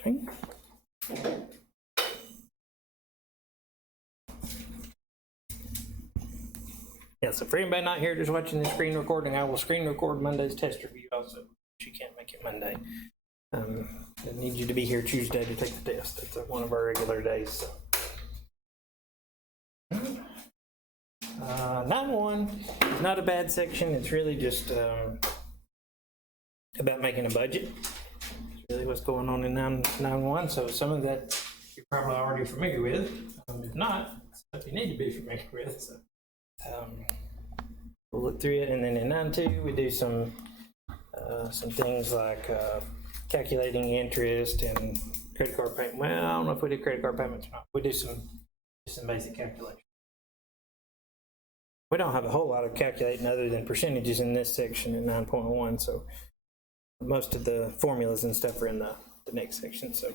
Okay. Yeah, so for anybody not here just watching the screen recording, I will screen record Monday's test review also. She can't make it Monday. I need you to be here Tuesday to take the test. It's one of our regular days. So. 9-1 is not a bad section. It's really just about making a budget. It's really what's going on in 9-1. So some of that you're probably already familiar with. If not, stuff you need to be familiar with. So, we'll look through it, and then in 9-2 we do some things like calculating interest and credit card payment. Well, I don't know if we do credit card payments or not. We do some basic calculations. We don't have a whole lot of calculating other than percentages in this section in 9.1, so most of the formulas and stuff are in the next section. So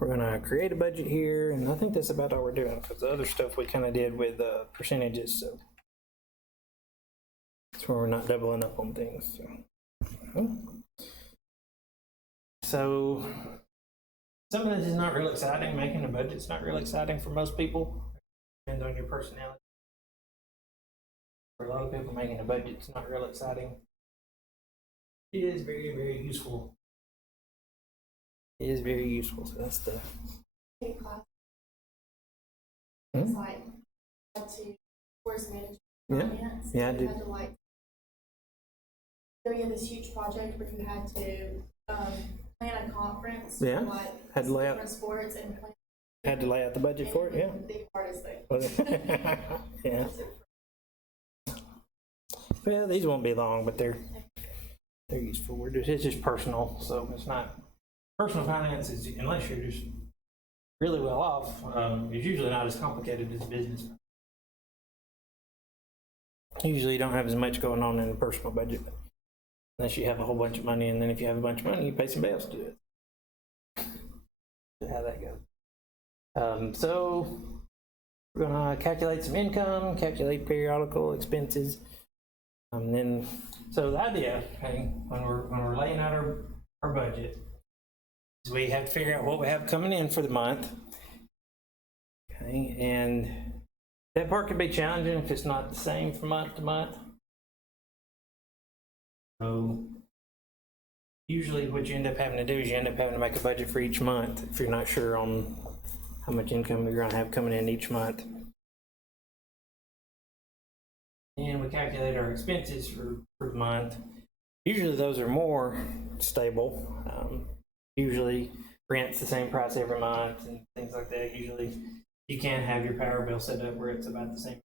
we're gonna create a budget here, and I think that's about all we're doing, because the other stuff we kind of did with percentages, so that's where we're not doubling up on things. So some of this is not real exciting. Making a budget's not real exciting for most people. Depends on your personality. For a lot of people, making a budget's not real exciting. It is very, very useful. It is very useful. So that's the. It's like had to course management. Finance. Yeah, I You do. had to like. So you had this huge project where you had to plan a conference. Yeah, for, like, had to lay out- different sports and plan. Had to lay out the budget for it, yeah. The big part is that. Was it? Yeah. Well, these won't be long, but they're useful. It's just personal, so it's not personal finance. Is unless you're just really well off, it's usually not as complicated as business. Usually, you don't have as much going on in a personal budget, unless you have a whole bunch of money, and then if you have a bunch of money, you pay somebody else to do it. That's how that goes. So we're gonna calculate some income, calculate periodical expenses, then so the idea, okay, when we're laying out our budget, is we have to figure out what we have coming in for the month, okay, and that part can be challenging if it's not the same from month to month. So usually what you end up having to do is you end up having to make a budget for each month if you're not sure on how much income you're going to have coming in each month. And we calculate our expenses for the month. Usually those are more stable. Usually rent's the same price every month and things like that. Usually you can have your power bill set up where it's about the same.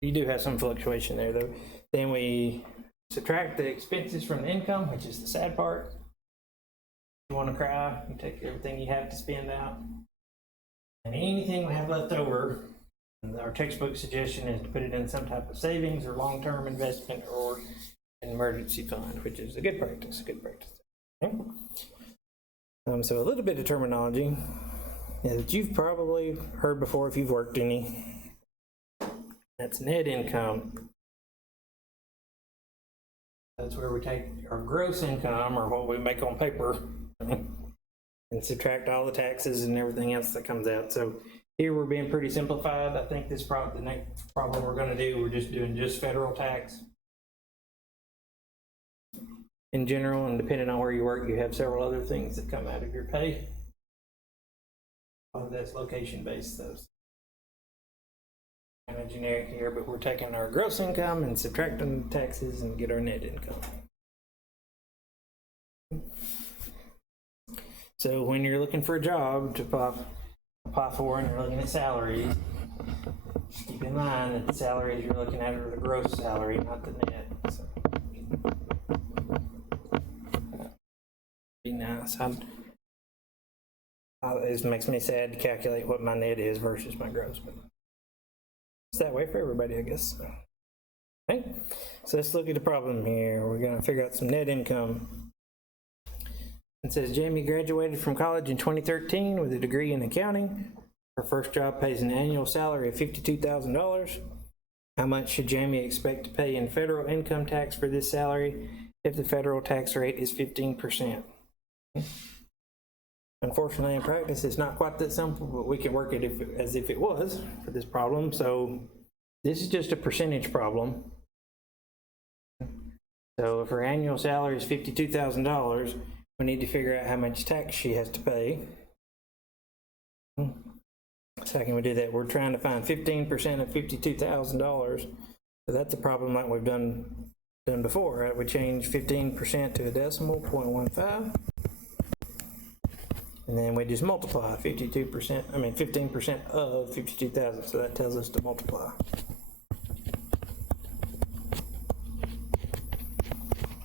You do have some fluctuation there though. Then we subtract the expenses from the income, which is the sad part. You want to cry, you take everything you have to spend out. And anything we have left over, our textbook suggestion is to put it in some type of savings or long-term investment or an emergency fund, which is a good practice, Okay? So a little bit of terminology that you've probably heard before if you've worked any. That's net income. That's where we take our gross income, or what we make on paper, and subtract all the taxes and everything else that comes out. So here we're being pretty simplified. I think this probably the next problem we're going to do, we're just doing just federal tax. In general, and depending on where you work, you have several other things that come out of your pay. A lot of that's location based, though. Kind of generic here, but we're taking our gross income and subtracting the taxes and get our net income. So when you're looking for a job to apply for and you're looking at salaries, keep in mind that the salaries you're looking at are the gross salary, not the net. So, be nice. It makes me sad to calculate what my net is versus my gross, but it's that way for everybody, I guess. Okay, so let's look at the problem here. We're going to figure out some net income. It says Jamie graduated from college in 2013 with a degree in accounting. Her first job pays an annual salary of $52,000. How much should Jamie expect to pay in federal income tax for this salary if the federal tax rate is 15%? Unfortunately, in practice, it's not quite that simple, but we can work it as if it was for this problem. So this is just a percentage problem. So if her annual salary is $52,000, we need to figure out how much tax she has to pay. So how can we do that? We're trying to find 15% of $52,000. So that's a problem like we've done before, right? We change 15% to a decimal, 0.15. And then we just multiply 15% of 52,000. So that tells us to multiply.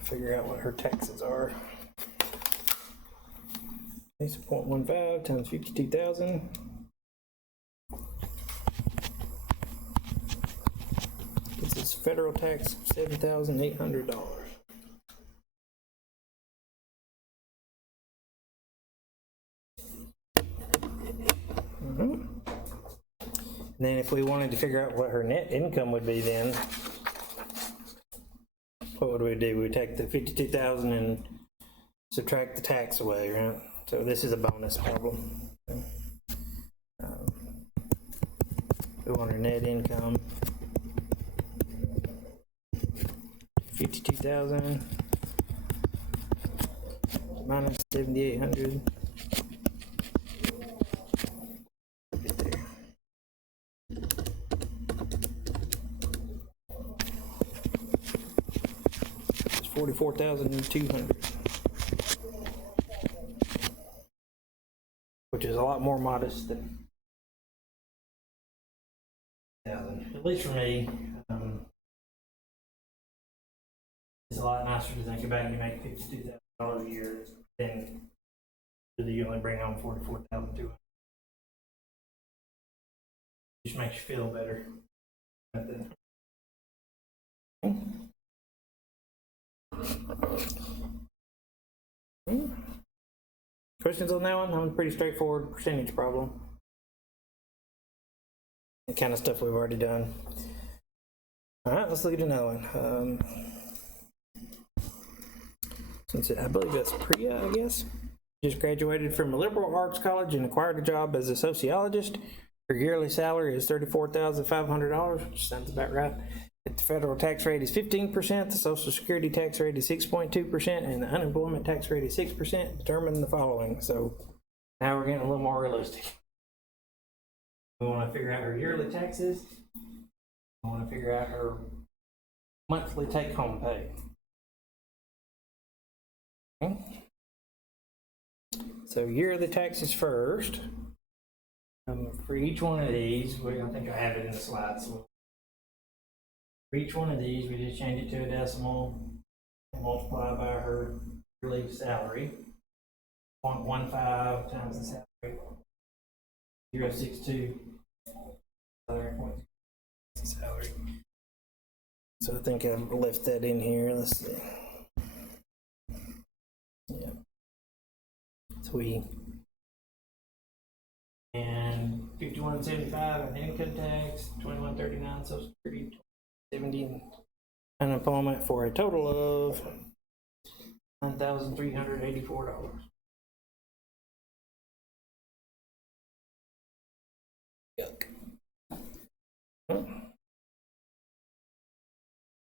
Figure out what her taxes are. It's 0.15 times 52,000. This is federal tax of $7,800. And then if we wanted to figure out what her net income would be, then what would we do? We would take the 52,000 and subtract the tax away, right? So this is a bonus problem. We want her net income. 52,000 minus 7,800. It's 44,200. Which is a lot more modest than 1,000. At least for me. It's a lot nicer to think about. You make $52,000 a year than you only bring home $44,200. Just makes you feel better. Questions on that one? That one's pretty straightforward percentage problem. The kind of stuff we've already done. All right, let's look at another one. I believe that's Priya, I guess. Just graduated from a liberal arts college and acquired a job as a sociologist. Her yearly salary is $34,500, which sounds about right. If the federal tax rate is 15%, the Social Security tax rate is 6.2%, and the unemployment tax rate is 6%, determine the following. So now we're getting a little more realistic. We want to figure out her yearly taxes. We want to figure out her monthly take-home pay. So yearly taxes first. For each one of these, I think I have it in the slides. So for each one of these, we just change it to a decimal, multiply by her yearly salary. 0.15 times the salary. 0.62 salary. So I think I've left that in here. Let's see. Yeah. So and 51.75 in income tax, 21.39 Social Security, 70 unemployment for a total of $9,384. Yuck.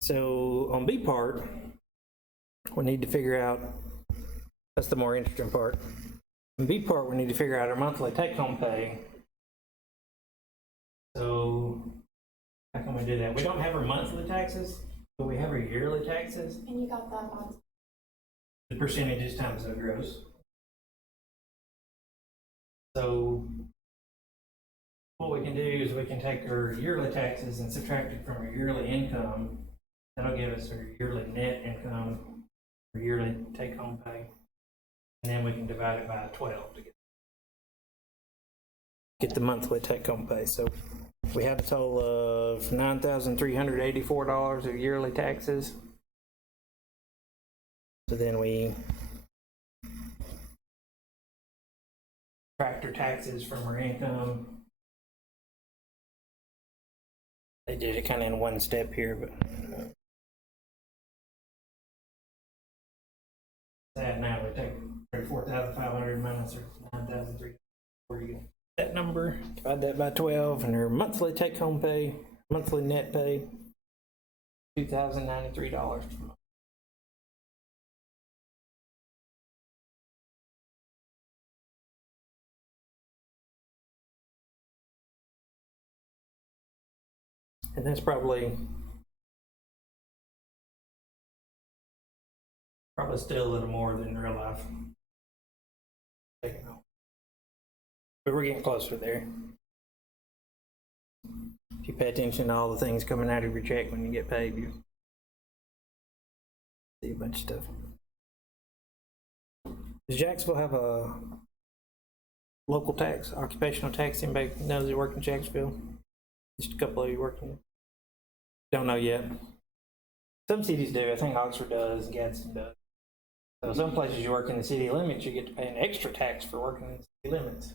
So on B part, we need to figure out, that's the more interesting part. In B part, we need to figure out our monthly take-home pay. So how can we do that? We don't have our monthly taxes, but we have our yearly taxes. And you got that on. The percentages times the gross. So what we can do is we can take our yearly taxes and subtract it from our yearly income. That'll give us our yearly net income, our yearly take-home pay. And then we can divide it by 12 to get the monthly take-home pay. So we have a total of $9,384 of yearly taxes. So then we subtract our taxes from our income. They did it kind of in one step here, but. Sad now, we take 34,500 minus 9,300. Where you get that number, divide that by 12, and her monthly take-home pay, monthly net pay, $2,093 per month. And that's probably still a little more than real life. Taking home. But we're getting closer there. If you pay attention to all the things coming out of your check when you get paid, you see a bunch of stuff. Does Jacksonville have a local tax, occupational tax? Anybody knows they work in Jacksonville? Just a couple of you working. Don't know yet. Some cities do. I think Oxford does, Gadsden does. So some places you work in the city limits, you get to pay an extra tax for working in the city limits.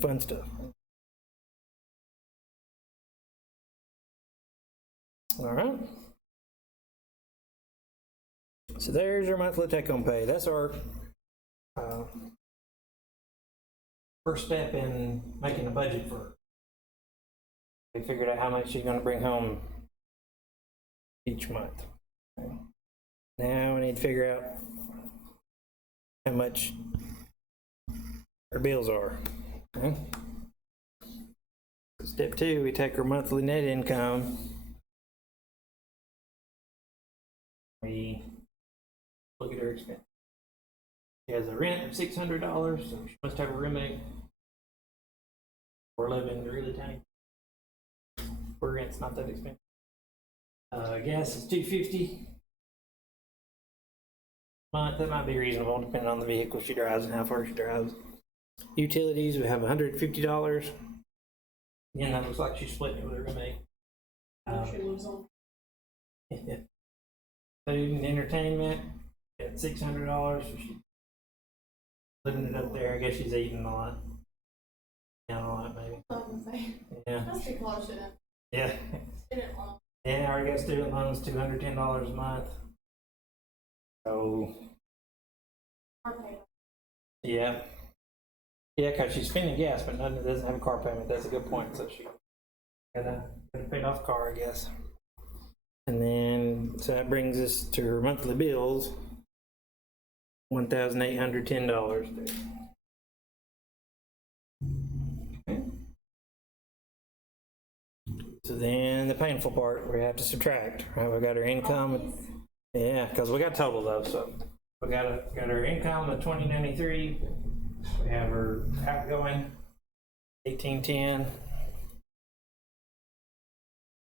Fun stuff. All right. So there's your monthly take-home pay. That's our first step in making a budget for it. We figured out how much you're going to bring home each month. Okay. Now we need to figure out how much our bills are. Okay. So step 2, we take our monthly net income. We look at her expense. She has a rent of $600, so she must have a roommate. We're living really tiny. Where rent's not that expensive. Gas is $2.50 a month. That might be reasonable depending on the vehicle she drives and how far she drives. Utilities, we have $150. Again, that looks like she's splitting it with her roommate. She lives on. Food and entertainment at $600. So she's living it up there. I guess she's eating a lot. Down a lot, maybe. I was gonna say. Yeah. That's too close to them. Yeah. Student loan. Yeah, I got student loans, $210 a month. So, Car payment. yeah. Yeah, because she's spending gas, but doesn't have a car payment. That's a good point. So she gotta pay off the car, I guess. And then, so that brings us to her monthly bills, $1,810. Okay. So then the painful part, we have to subtract, right? We got our income. Yeah, because we got total though, so we got our income of $2,093. We have our outgoing $1,810.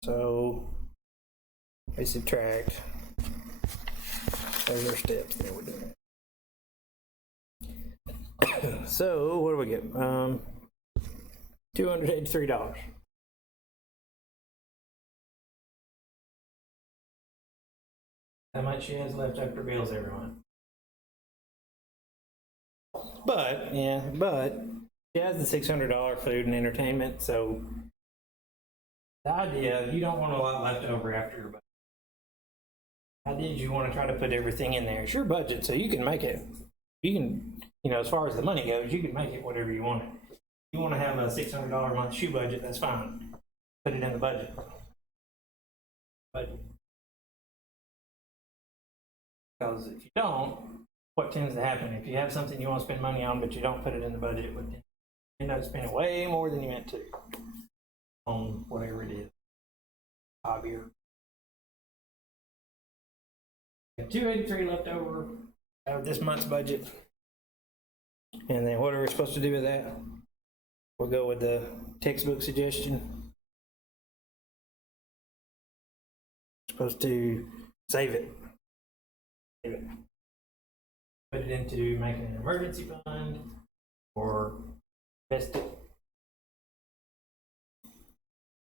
So we subtract. There's our steps. There we're doing it. So what do we get? $283. How much she has left after bills every month. But she has the $600 food and entertainment, so the idea, you don't want a lot left over after your budget. The idea is you want to try to put everything in there. It's your budget, so you can make it. You can, as far as the money goes, you can make it whatever you want it. If you want to have a $600 a month shoe budget, that's fine. Put it in the budget. Because if you don't, what tends to happen? If you have something you want to spend money on, but you don't put it in the budget, you end up spending way more than you meant to on whatever it is. Hobby or. $283 left over out of this month's budget. And then what are we supposed to do with that? We'll go with the textbook suggestion. Supposed to save it. Put it into making an emergency fund or invest it.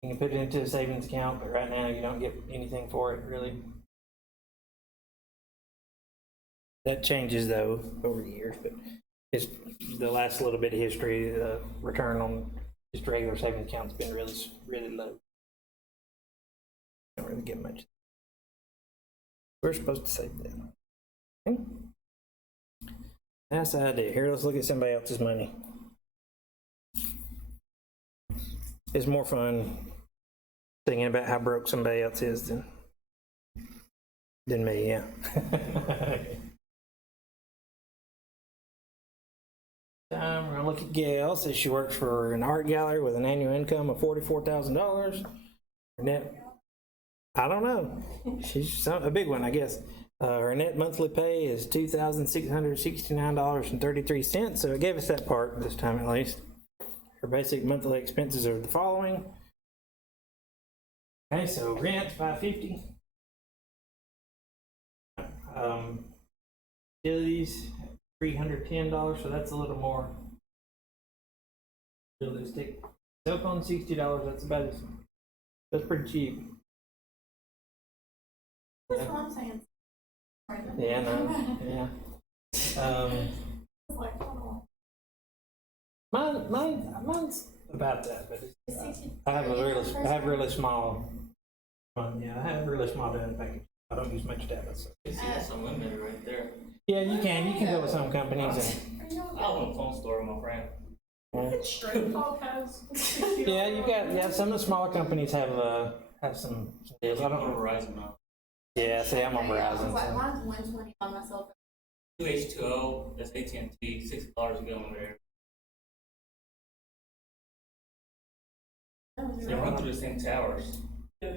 You can put it into a savings account, but right now you don't get anything for it really. That changes though over the years, but it's the last little bit of history. The return on Just regular savings account's been really low. Don't really get much. We're supposed to save that. Okay. That's the idea. Here, let's look at somebody else's money. It's more fun thinking about how broke somebody else is than me, yeah. We're gonna look at Gail. Says she works for an art gallery with an annual income of $44,000. Her net, I don't know. She's a big one, I guess. Her net monthly pay is $2,669.33. So it gave us that part this time at least. Her basic monthly expenses are the following. Okay, so rent $550. Utilities $310, so that's a little more realistic. Cell phone $60. That's pretty cheap. That's what I'm saying. Yeah, no, yeah. It's like, oh, Mine's about that, but it's 60 I have really small. Yeah, I have really small data package. I don't use much data. So. You see, that's unlimited right there. Yeah, you can go with some companies. Are you I went to the phone store with my friend. And, Straight Talk has yeah, some of the smaller companies have some deals. I I'm on don't. Verizon now. Yeah, see, I'm on I was Verizon. like, So. mine's 120 on myself. H2O, that's AT&T, $60 a go over there. They run through the same towers. Yeah.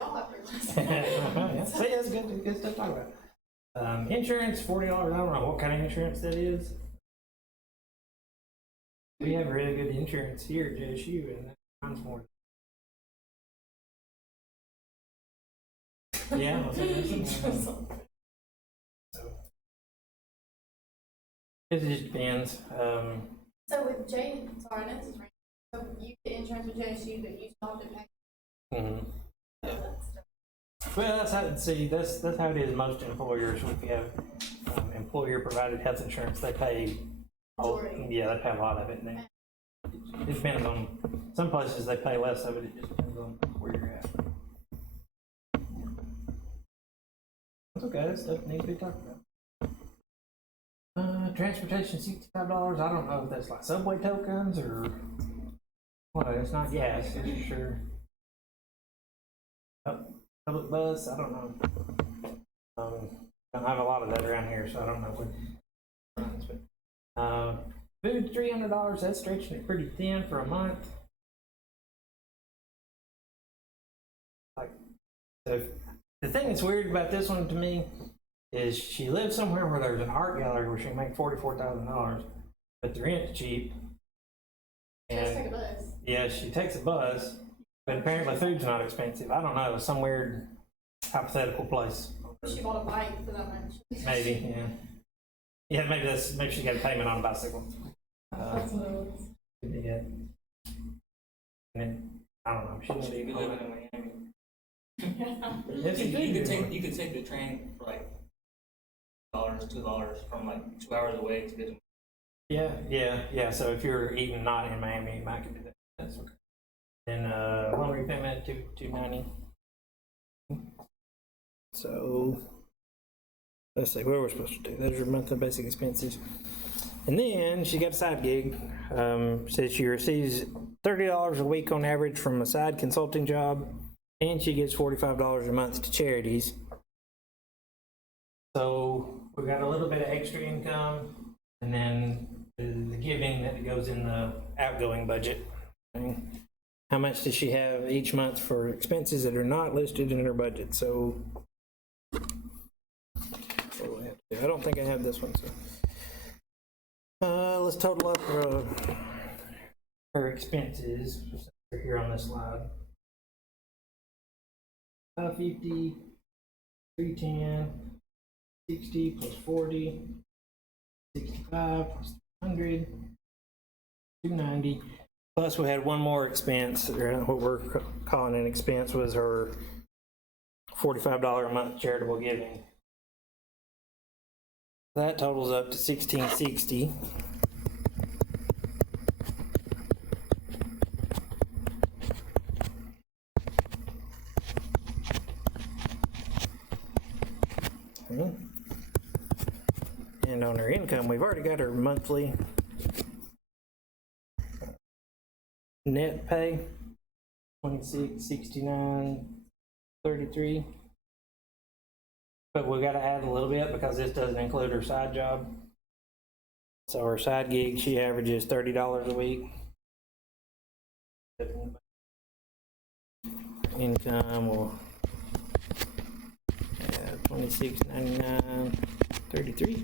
Y'all have to Yeah, see, that's good stuff to talk about. Insurance, $40. I don't know what kind of insurance that is. We have really good insurance here at JSU, and mine's more. Yeah, well, so it just depends. So with Jay, sorry, I know this is random. So you get insurance with JSU, but you still have to pay. Mhm. So Yeah. that's Well, that's how it is. Most employers, if you have employer provided health insurance, they pay. Majority. Yeah, they pay a lot of it. And then it depends on some places they pay less of it. It just depends on where you're at. That's okay. That stuff needs to be talked about. Transportation $65. I don't know if that's like subway tokens or well, it's not gas. It's for sure. Public bus. I don't know. I have a lot of that around here, so I don't know what runs. But food $300. That's stretching it pretty thin for a month. Like, so the thing that's weird about this one to me is she lives somewhere where there's an art gallery where she can make $44,000, but the rent's cheap. Just take a And bus. yeah, she takes a bus, but apparently food's not expensive. I don't know, some weird hypothetical place. She bought a bike for that much. Maybe, yeah. Yeah, maybe she got a payment on a bicycle. That's what it was. Yeah. And then, I don't know. She So you could live in Miami. Yes, You you could do. take the train for like $2 from like 2 hours away to get to. Yeah. So if you're even not in Miami, you might could do that. That's okay. Then loan repayment $290. So let's see what we're supposed to do. There's your monthly basic expenses. And then she got a side gig. Says she receives $30 a week on average from a side consulting job, and she gets $45 a month to charities. So we got a little bit of extra income, and then the giving that goes in the outgoing budget. Okay. How much does she have each month for expenses that are not listed in her budget? So what do I have to do? I don't think I have this one. So let's total up her expenses here on this slide. 550, 310, 60 plus 40, 65 plus 100, 290. Plus we had one more expense, or what we're calling an expense was her $45 a month charitable giving. That totals up to $1,660. And on her income, we've already got her monthly net pay, 2669.33. But we gotta add a little bit because this doesn't include her side job. So her side gig, she averages $30 a week. Income will add 2699.33.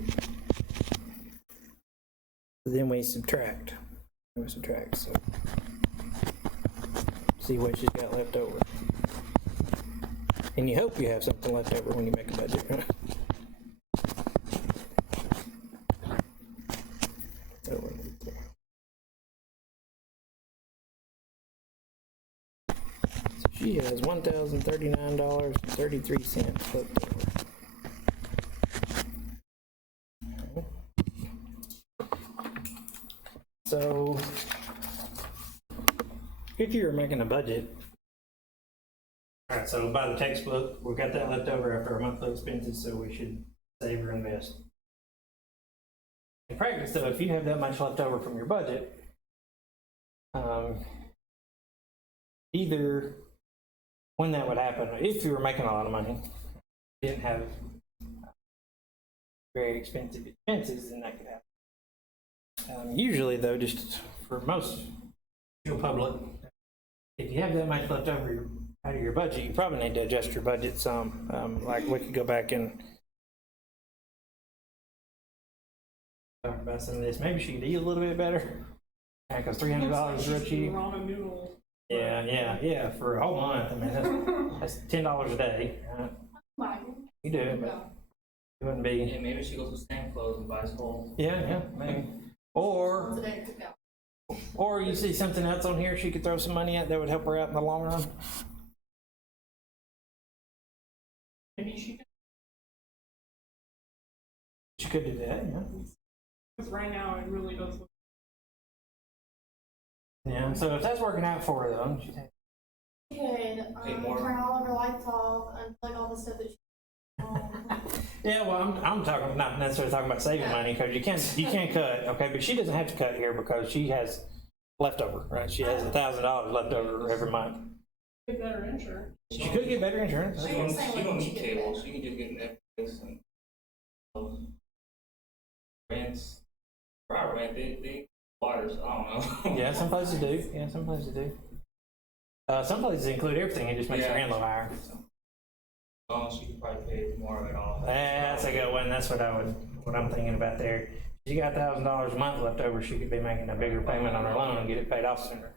Then we subtract. So see what she's got left over. And you hope you have something left over when you make a budget, right? So she has $1,039.33 left over. So if you were making a budget, all right, so by the textbook, we've got that left over after our monthly expenses, so we should save or invest. In practice, though, if you have that much left over from your budget, either when that would happen, if you were making a lot of money, didn't have very expensive expenses, then that could happen. Usually, though, just for most public, if you have that much left over out of your budget, you probably need to adjust your budget some. Like we could go back and talk about some of this. Maybe she could eat a little bit better. Yeah, because $300 is real cheap. Ramen noodle. Yeah, for a whole month. I mean, that's $10 a day. You do it, but it wouldn't be. Yeah, maybe she goes to Stan Clothes and buys whole. Yeah, maybe. Or you see something else on here she could throw some money at that would help her out in the long run. Maybe she could, She could do that, yeah. because right now it really does look. Yeah, so if that's working out for her though, she Could Pay more. turn all of her lights off, unplug all the stuff that she. yeah, well, I'm talking not necessarily talking about saving money because you can't cut, okay, but she doesn't have to cut here because she has leftover, right? She has $1,000 left over every month. Get better insurance. She could get better insurance. She don't need cable. She can just get Netflix and rents. For our rent, they waters. I don't know. Yeah, some places do. Some places include everything. It just makes your rent a little higher. So. She could probably pay more of it all. That's a good one. That's what I'm thinking about there. She got $1,000 a month left over. She could be making a bigger payment on her loan and get it paid off sooner.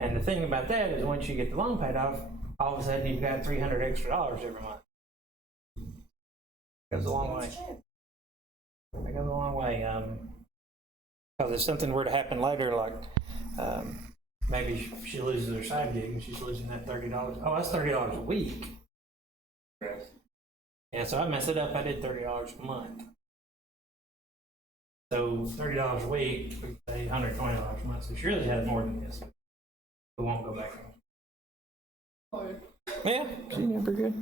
And the thing about that is once you get the loan paid off, all of a sudden you've got $300 extra every month. Goes a long way. That goes a long way. Because if something were to happen later, like maybe she loses her side gig and she's losing that $30. Oh, that's $30 a week. Correct. Yeah, so I messed it up. I did $30 a month. So $30 a week, we pay $120 a month. So she really has more than this. We won't go back. Yeah, she's doing pretty good.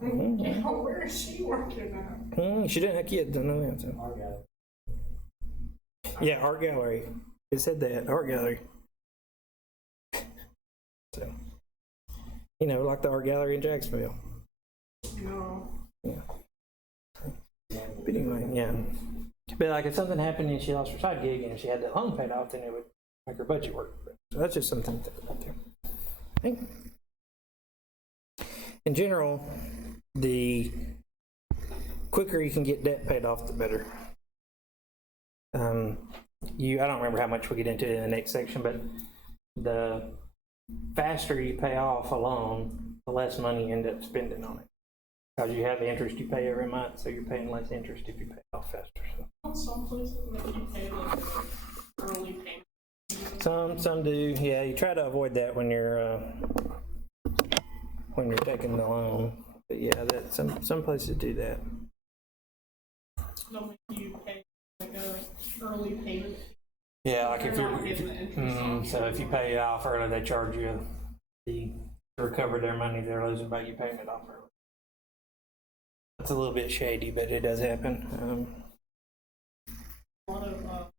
Yeah, where is she working at? She didn't have kids, I know that. So. Yeah, art gallery. It said that, art gallery. So, like the art gallery in Jacksonville. No. Yeah. But anyway, yeah. But like if something happened and she lost her side gig and she had that loan paid off, then it would make her budget work. So that's just something to think about there. Okay. In general, the quicker you can get debt paid off, the better. I don't remember how much we get into in the next section, but the faster you pay off a loan, the less money you end up spending on it. Because you have the interest you pay every month, so you're paying less interest if you pay it off faster. So. Some places make you pay like early payment. Some do. Yeah, you try to avoid that when you're taking the loan. But yeah, that some places do that. They'll make you pay like a early payment. Yeah, like They're if not getting the interest on so if you pay it off early, they charge you to recover their money they're losing by you paying it off early. it's a little bit shady, but it does happen. A lot of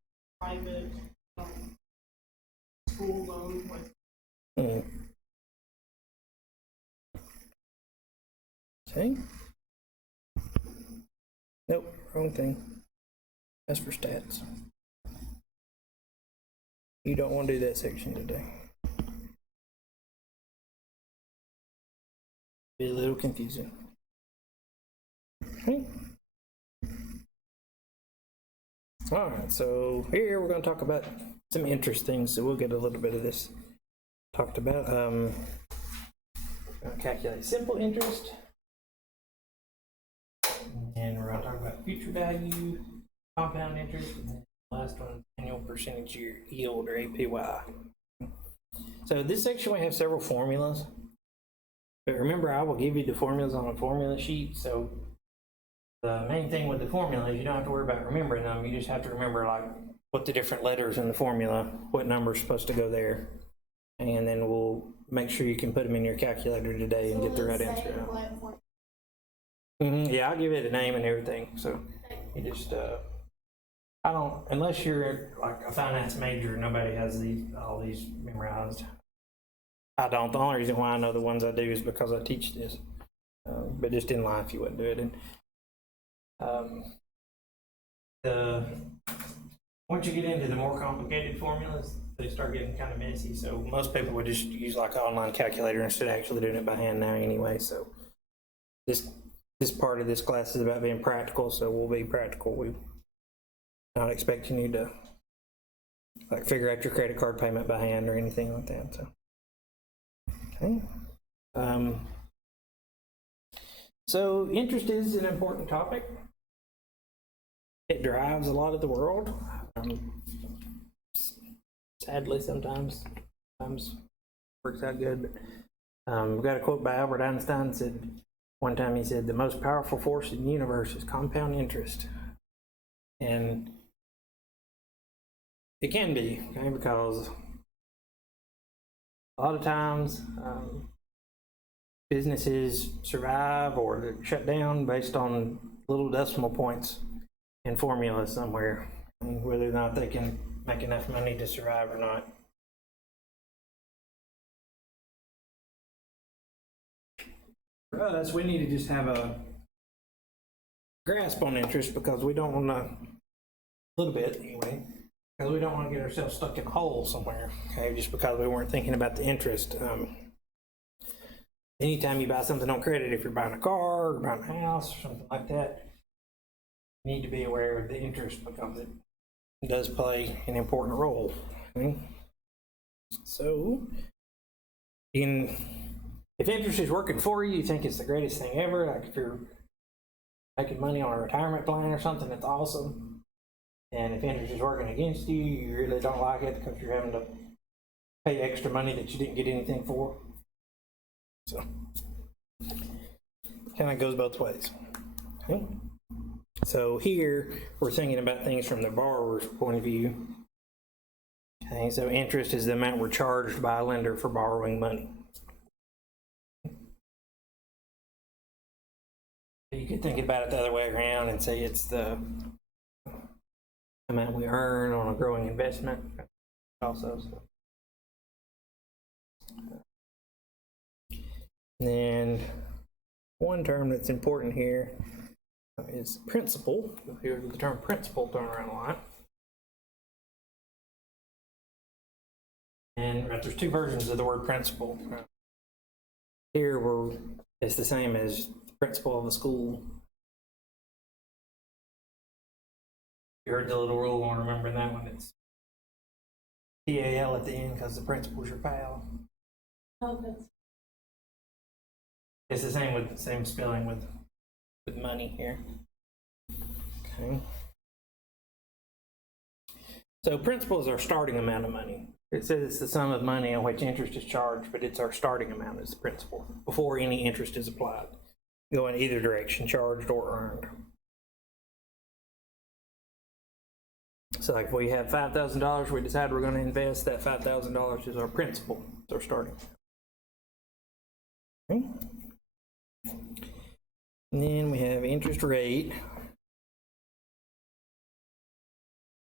private school loans, like Mm. Okay. Nope, wrong thing. That's for stats. You don't want to do that section today. Be a little confusing. Okay. All right, so here we're going to talk about some interest things, so we'll get a little bit of this talked about. Calculate simple interest. And we're going to talk about future value, compound interest, and then the last one, annual percentage yield, or APY. So this section we have several formulas. But remember, I will give you the formulas on a formula sheet. So the main thing with the formula is you don't have to worry about remembering them. You just have to remember like what the different letters in the formula, what number is supposed to go there. And then we'll make sure you can put them in your calculator today and get the right answer out. Yeah, I'll give it a name and everything. So you just, I don't, unless you're like a finance major, nobody has all these memorized. I don't. The only reason why I know the ones I do is because I teach this. But just in life, you wouldn't do it. And once you get into the more complicated formulas, they start getting kind of messy. So most people would just use like an online calculator instead of actually doing it by hand now anyway. So this part of this class is about being practical, so we'll be practical. We're not expecting you to like figure out your credit card payment by hand or anything like that. So, okay. So interest is an important topic. It drives a lot of the world. Sadly, sometimes works out good. But, we've got a quote by Albert Einstein. Said one time he said, "The most powerful force in the universe is compound interest," and it can be, okay, because a lot of times businesses survive or they're shut down based on little decimal points in formulas somewhere, and whether or not they can make enough money to survive or not. For us, we need to just have a grasp on interest because we don't want to, a little bit anyway, because we don't want to get ourselves stuck in a hole somewhere, okay, just because we weren't thinking about the interest. Anytime you buy something on credit, if you're buying a car or buying a house or something like that, you need to be aware of the interest because it does play an important role. Okay? So, if interest is working for you, you think it's the greatest thing ever. Like if you're making money on a retirement plan or something, that's awesome. And if interest is working against you, you really don't like it because you're having to pay extra money that you didn't get anything for. So, kind of goes both ways. Okay? So here, we're thinking about things from the borrower's point of view. Okay, so interest is the amount we're charged by a lender for borrowing money. You could think about it the other way around and say it's the amount we earn on a growing investment also. So. And one term that's important here is principal. You'll hear the term principal thrown around a lot. And there's two versions of the word principal. Here it's the same as the principal of a school. You heard the little rule on remembering that one. It's PAL at the end because the principal's your pal. Oh, that's It's the same spelling with money here. Okay. So principal is our starting amount of money. It says it's the sum of money on which interest is charged, but it's our starting amount is the principal before any interest is applied. Go in either direction, charged or earned. So like if we have $5,000, we decide we're going to invest, that $5,000 is our principal. It's our starting. Okay. And then we have interest rate.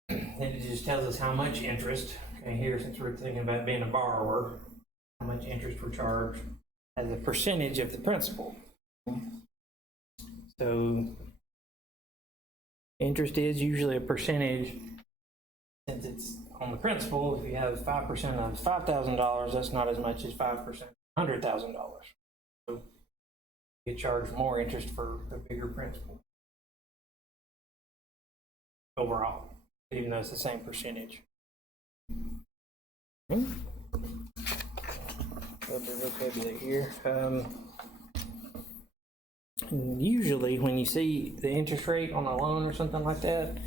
And it just tells us how much interest, okay, here, since we're thinking about being a borrower, how much interest we're charged as a percentage of the principal. So interest is usually a percentage, since it's on the principal. If you have 5% of $5,000, that's not as much as 5% of $100,000. So you charge more interest for the bigger principal overall, even though it's the same percentage. A little bit of vocabulary here. Usually when you see the interest rate on a loan or something like that,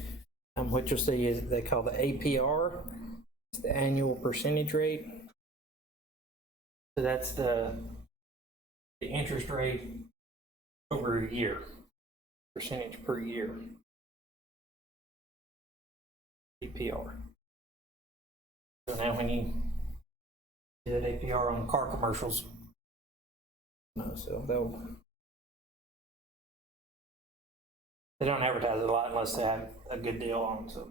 what you'll see is they call the APR. It's the annual percentage rate. So that's the interest rate over a year, percentage per year. APR. So now when you see that APR on car commercials, no, so they don't advertise it a lot unless they have a good deal on them. So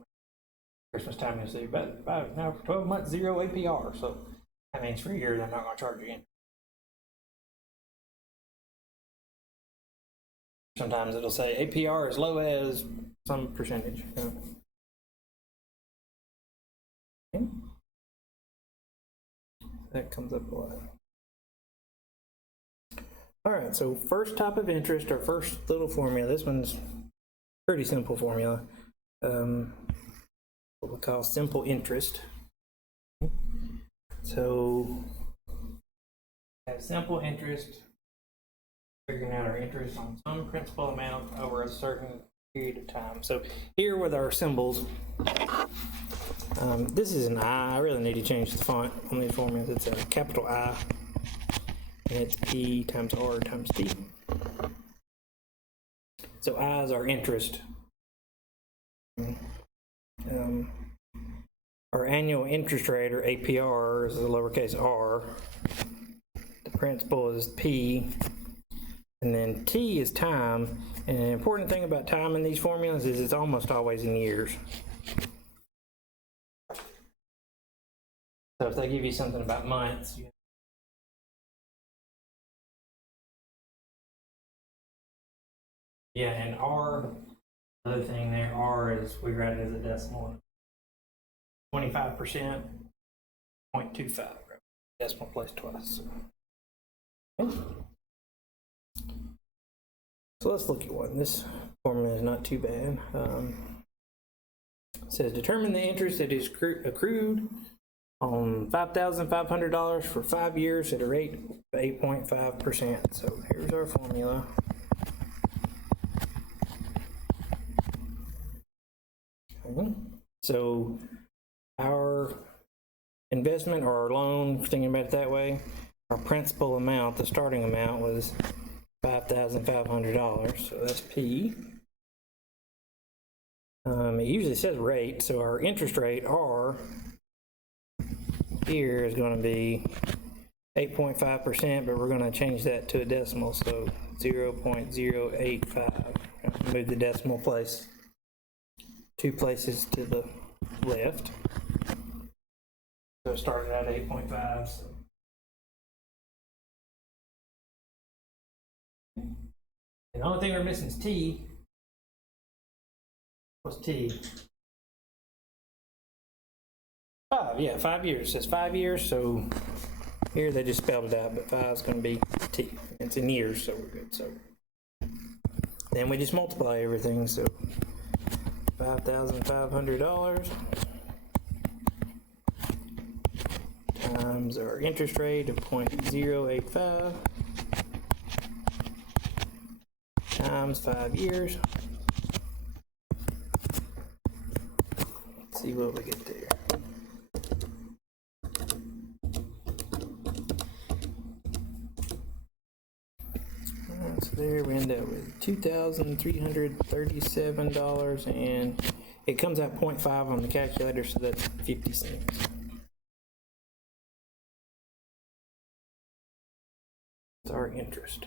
Christmas time you'll see, but now for 12 months, 0 APR. So that means for a year they're not going to charge you in. Sometimes it'll say APR as low as some percentage. Okay. That comes up a lot. All right, so first type of interest, or first little formula. This one's pretty simple formula. What we call simple interest. So have simple interest, figuring out our interest on some principal amount over a certain period of time. So here with our symbols, this is an I. I really need to change the font on these formulas. It's a capital I, and it's P times R times T. So I is our interest. Our annual interest rate, or APR, is a lowercase r. The principal is P, and then T is time. And an important thing about time in these formulas is it's almost always in years. So if they give you something about months, yeah, and R, another thing there, R is, we write it as a decimal. 25%, 0.25, decimal place twice. Okay. So let's look at one. This formula is not too bad. It says determine the interest that is accrued on $5,500 for 5 years at a rate of 8.5%. So here's our formula. Okay. So our investment, or our loan, thinking about it that way, our principal amount, the starting amount, was $5,500. So that's P. It usually says rate, so our interest rate, R, here is going to be 8.5%, but we're going to change that to a decimal, so 0.085. Move the decimal place 2 places to the left. So it started at 8.5. So. And the only thing we're missing is T. What's T? 5, yeah, 5 years. It says 5 years, so here they just spelled it out, but 5 is going to be T. It's in years, so we're good. So then we just multiply everything, so $5,500 times our interest rate of 0.085 times 5 years. Let's see what we get there. So there we end up with $2,337, and it comes out 0.5 on the calculator, so that's 50 cents. That's our interest.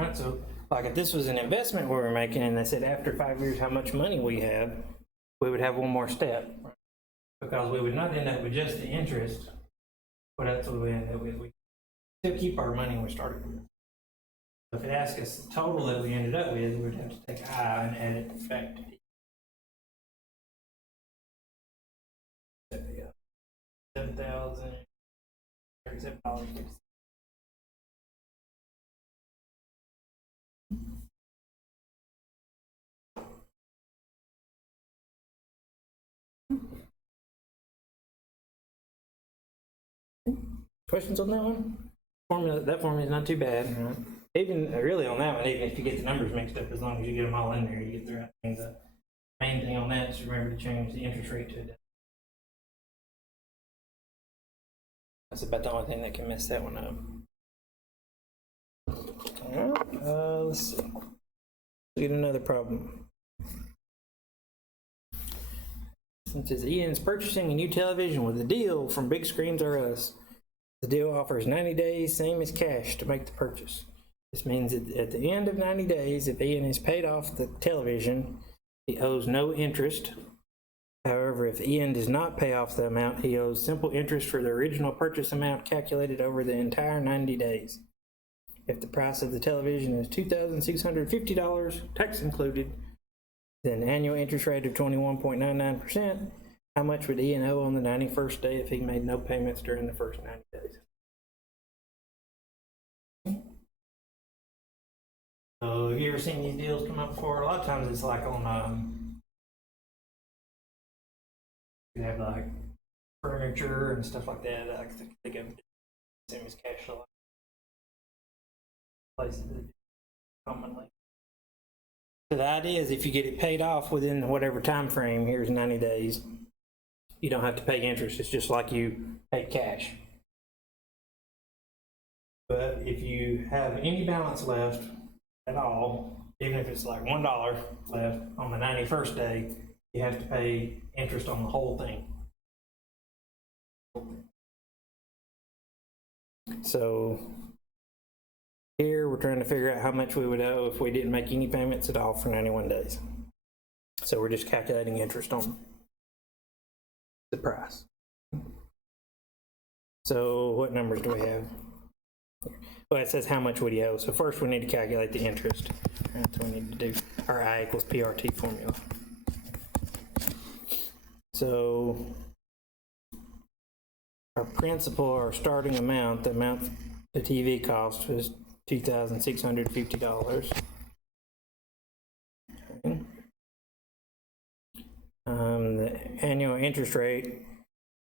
Right, so like if this was an investment we were making and they said after 5 years how much money we have, we would have one more step. Because we would not end up with just the interest, but that's what we end up with. We still keep our money we started with. If it asks us the total that we ended up with, we'd have to take I and add it back to D. $7,037.50. Questions on that one? Formula, that formula is not too bad. Right? Even really on that one, even if you get the numbers mixed up, as long as you get them all in there, you get the right thing. The main thing on that is remember to change the interest rate to a. That's about the only thing that can mess that one up. All right, let's see. Let's get another problem. Since Ian's purchasing a new television with a deal from Big Screens R Us. The deal offers 90 days, same as cash, to make the purchase. This means that at the end of 90 days, if Ian has paid off the television, he owes no interest. However, if Ian does not pay off the amount, he owes simple interest for the original purchase amount calculated over the entire 90 days. If the price of the television is $2,650, tax included, then annual interest rate of 21.99%, how much would Ian owe on the 91st day if he made no payments during the first 90 days? So have you ever seen these deals come up before? A lot of times it's like on, you have like furniture and stuff like that. I think of it same as cash flow. Places that commonly. So the idea is if you get it paid off within whatever time frame, here's 90 days, you don't have to pay interest. It's just like you pay cash. But if you have any balance left at all, even if it's like $1 left on the 91st day, you have to pay interest on the whole thing. So here we're trying to figure out how much we would owe if we didn't make any payments at all for 91 days. So we're just calculating interest on the price. So what numbers do we have? Well, it says how much would he owe. So first we need to calculate the interest. That's what we need to do. Our I equals PRT formula. So our principal, our starting amount, the amount the TV cost was $2,650. Okay. The annual interest rate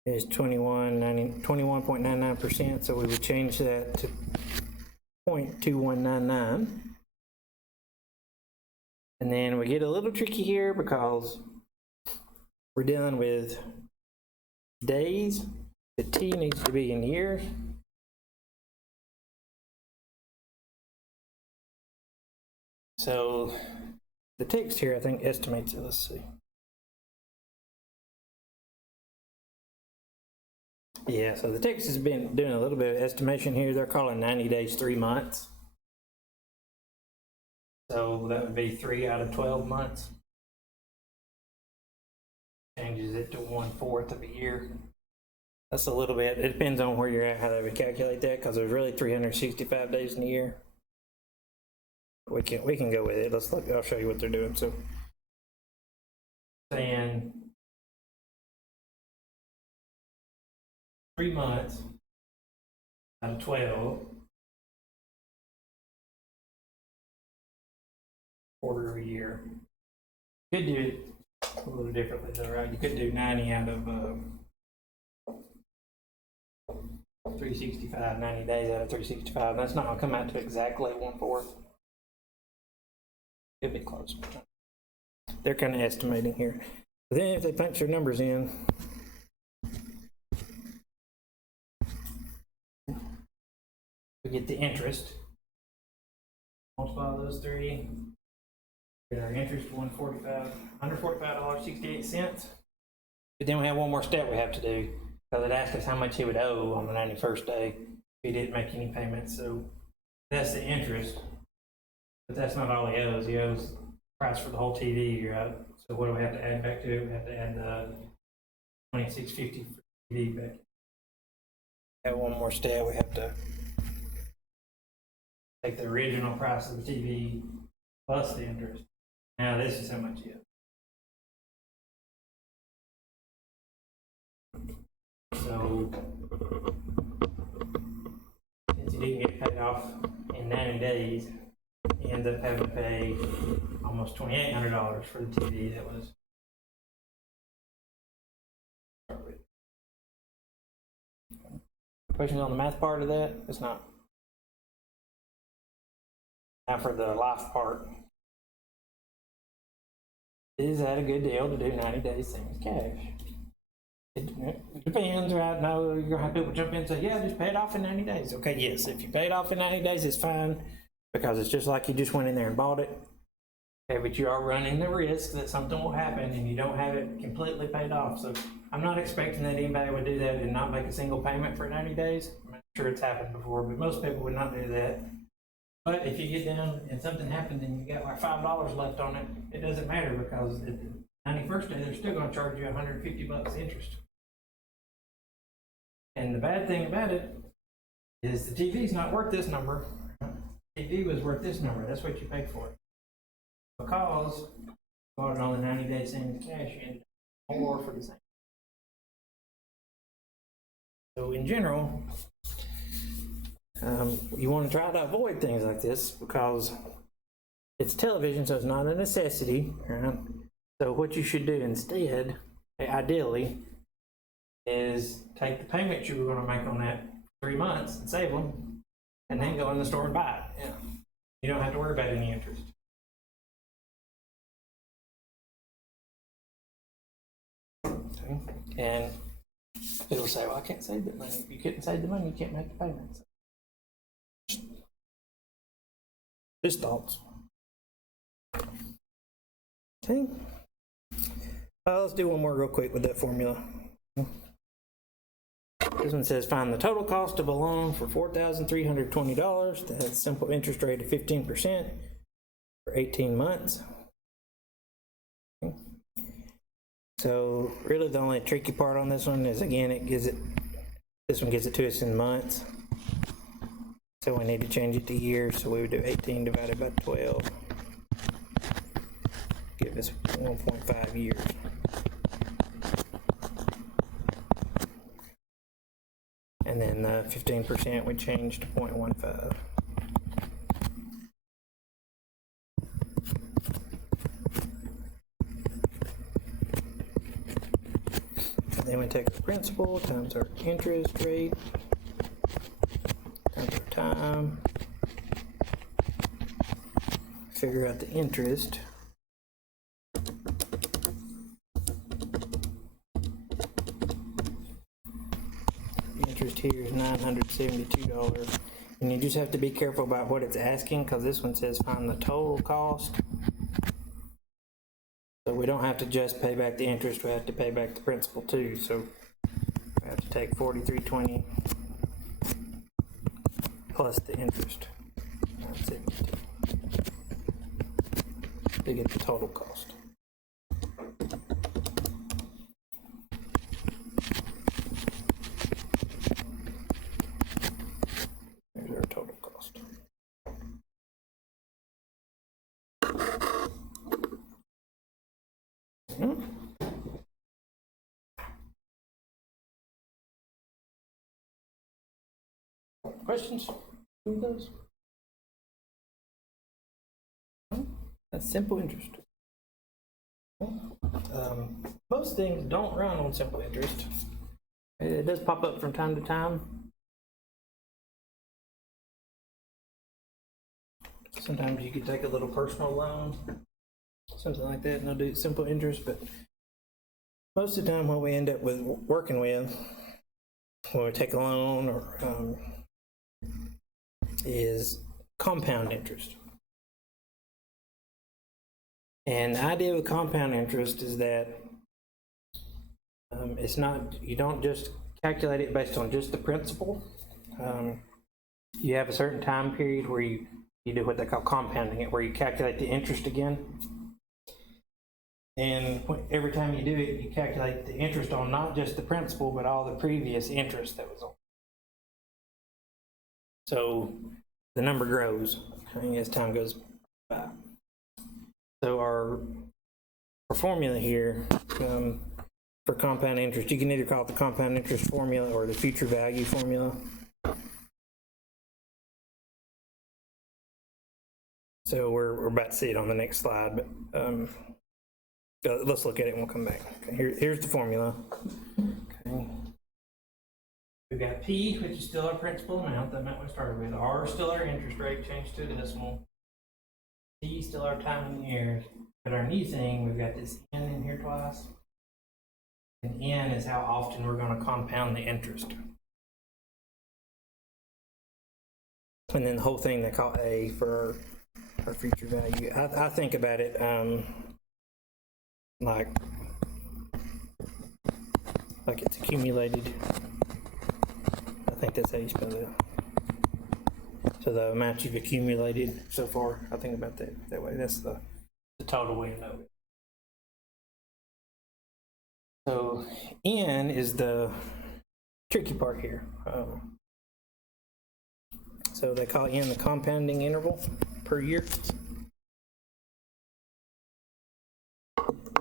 is 21.99%, so we would change that to 0.2199. And then we get a little tricky here because we're dealing with days. The T needs to be in years. So the text here, I think, estimates it. Let's see. Yeah, so the text has been doing a little bit of estimation here. They're calling 90 days 3 months. So that would be 3 out of 12 months. Changes it to 1/4 of a year. That's a little bit. It depends on where you're at, how they would calculate that, because there's really 365 days in a year. We can go with it. Let's look. I'll show you what they're doing. So, saying 3 months out of 12, quarter of a year. You could do it a little differently, though, right? You could do 90 out of 365, 90 days out of 365. That's not going to come out to exactly 1/4. It'd be close. They're kind of estimating here. But then if they punch their numbers in, we get the interest. Multiply those three. Get our interest $145.68. But then we have one more step we have to do, because it asks us how much he would owe on the 91st day if he didn't make any payments. So that's the interest. But that's not all he owes. He owes price for the whole TV, right? So what do we have to add back to it? We have to add the $26.50 for TV back. Add one more step. We have to take the original price of the TV plus the interest. Now this is how much you owe. So since you didn't get paid off in 90 days, you end up having to pay almost $2,800 for the TV that was. Questions on the math part of that? It's not. Now for the life part. Is that a good deal to do 90 days same as cash? It depends, right? No, you're gonna have people jump in and say, yeah, just pay it off in 90 days. Okay, yes, if you pay it off in 90 days, it's fine, because it's just like you just went in there and bought it. Okay, but you are running the risk that something will happen and you don't have it completely paid off. So I'm not expecting that anybody would do that and not make a single payment for 90 days. I'm sure it's happened before, but most people would not do that. But if you get down and something happened and you got like $5 left on it, it doesn't matter, because at the 91st day, they're still gonna charge you $150 interest. And the bad thing about it is the TV's not worth this number. TV was worth this number. That's what you paid for it. Because you bought it on the 90 days same as cash, you ended up more for the same. So in general, you want to try to avoid things like this because it's television, so it's not a necessity. Right? So what you should do instead, ideally, is take the payment you were going to make on that 3 months and save them, and then go in the store and buy it. Yeah. You don't have to worry about any interest. Okay. And people say, well, I can't save that money. If you couldn't save the money, you can't make the payments. Just thoughts. Okay. Let's do one more real quick with that formula. This one says find the total cost of a loan for $4,320 that has a simple interest rate of 15% for 18 months. Okay. So really the only tricky part on this one is, again, this one gives it to us in months. So we need to change it to years, so we would do 18 divided by 12. Give us 1.5 years. And then the 15% we change to 0.15. And then we take the principal times our interest rate times our time. Figure out the interest. Interest here is $972, and you just have to be careful about what it's asking, because this one says find the total cost. So we don't have to just pay back the interest, we have to pay back the principal too. So we have to take $4,320 plus the interest, $972, to get the total cost. There's our total cost. Questions? Who does? That's simple interest. Most things don't run on simple interest. It does pop up from time to time. Sometimes you can take a little personal loan, something like that, and they'll do simple interest, but most of the time what we end up with working with when we take a loan or is compound interest. And the idea with compound interest is that it's not, you don't just calculate it based on just the principal. You have a certain time period where you you do what they call compounding it, where you calculate the interest again. And every time you do it, you calculate the interest on not just the principal, but all the previous interest that was on. So the number grows as time goes by. So our formula here for compound interest, you can either call it the compound interest formula or the future value formula. So we're about to see it on the next slide, but let's look at it and we'll come back. Okay, here's the formula. Okay. We've got P, which is still our principal amount, the amount we started with. R is still our interest rate, changed to a decimal. T is still our time in years. But our new thing, we've got this N in here twice. And N is how often we're going to compound the interest. And then the whole thing they call A for our future value. I think about it like it's accumulated. I think that's how you spell it. So the amount you've accumulated so far, I think about that way. That's the total way to know it. So N is the tricky part here. So they call N the compounding interval per year.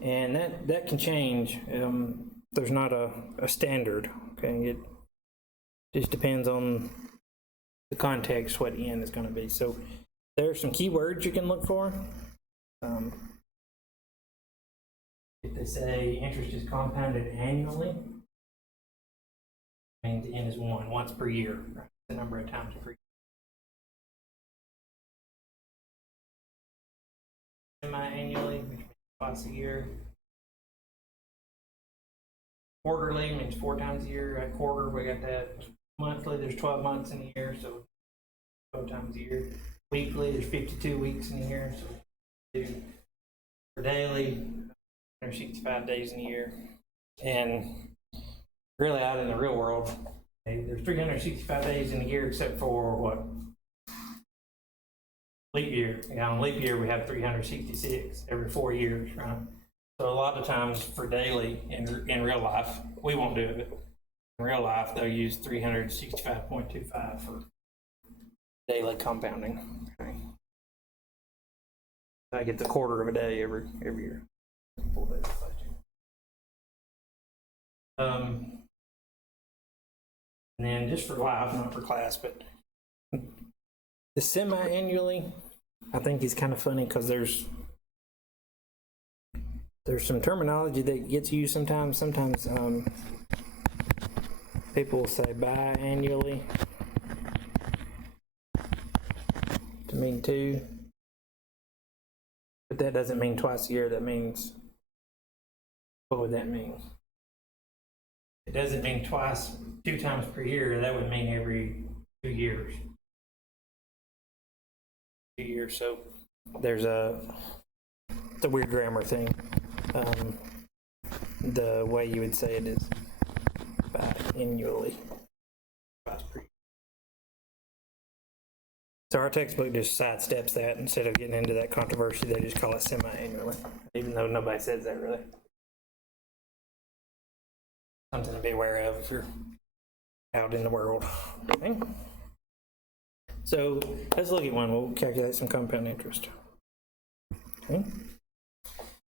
And that can change. There's not a standard, okay? It just depends on the context what N is going to be. So there are some keywords you can look for. If they say interest is compounded annually, it means N is once per year, right? The number of times per year. Semi-annually, which means twice a year. Quarterly means 4 times a year. At quarter, we got that. Monthly, there's 12 months in a year, so 12 times a year. Weekly, there's 52 weeks in a year, so for daily, 365 days in a year. And really out in the real world, there's 365 days in a year except for what? Leap year. On leap year, we have 366 every 4 years, right? So a lot of times for daily in real life, we won't do it. In real life, they'll use 365.25 for daily compounding. Okay. I get the quarter of a day every year. Full day. And then just for life, not for class, but the semi-annually, I think is kind of funny because there's some terminology that gets used sometimes. Sometimes people say biannually to mean 2, but that doesn't mean twice a year. That means, what would that mean? It doesn't mean 2 times per year. That would mean every 2 years. 2 years. So there's it's a weird grammar thing. The way you would say it is biannually. Twice per year. So our textbook just sidesteps that. Instead of getting into that controversy, they just call it semi-annually, even though nobody says that really. Something to be aware of if you're out in the world. Okay. So let's look at one. We'll calculate some compound interest. Okay.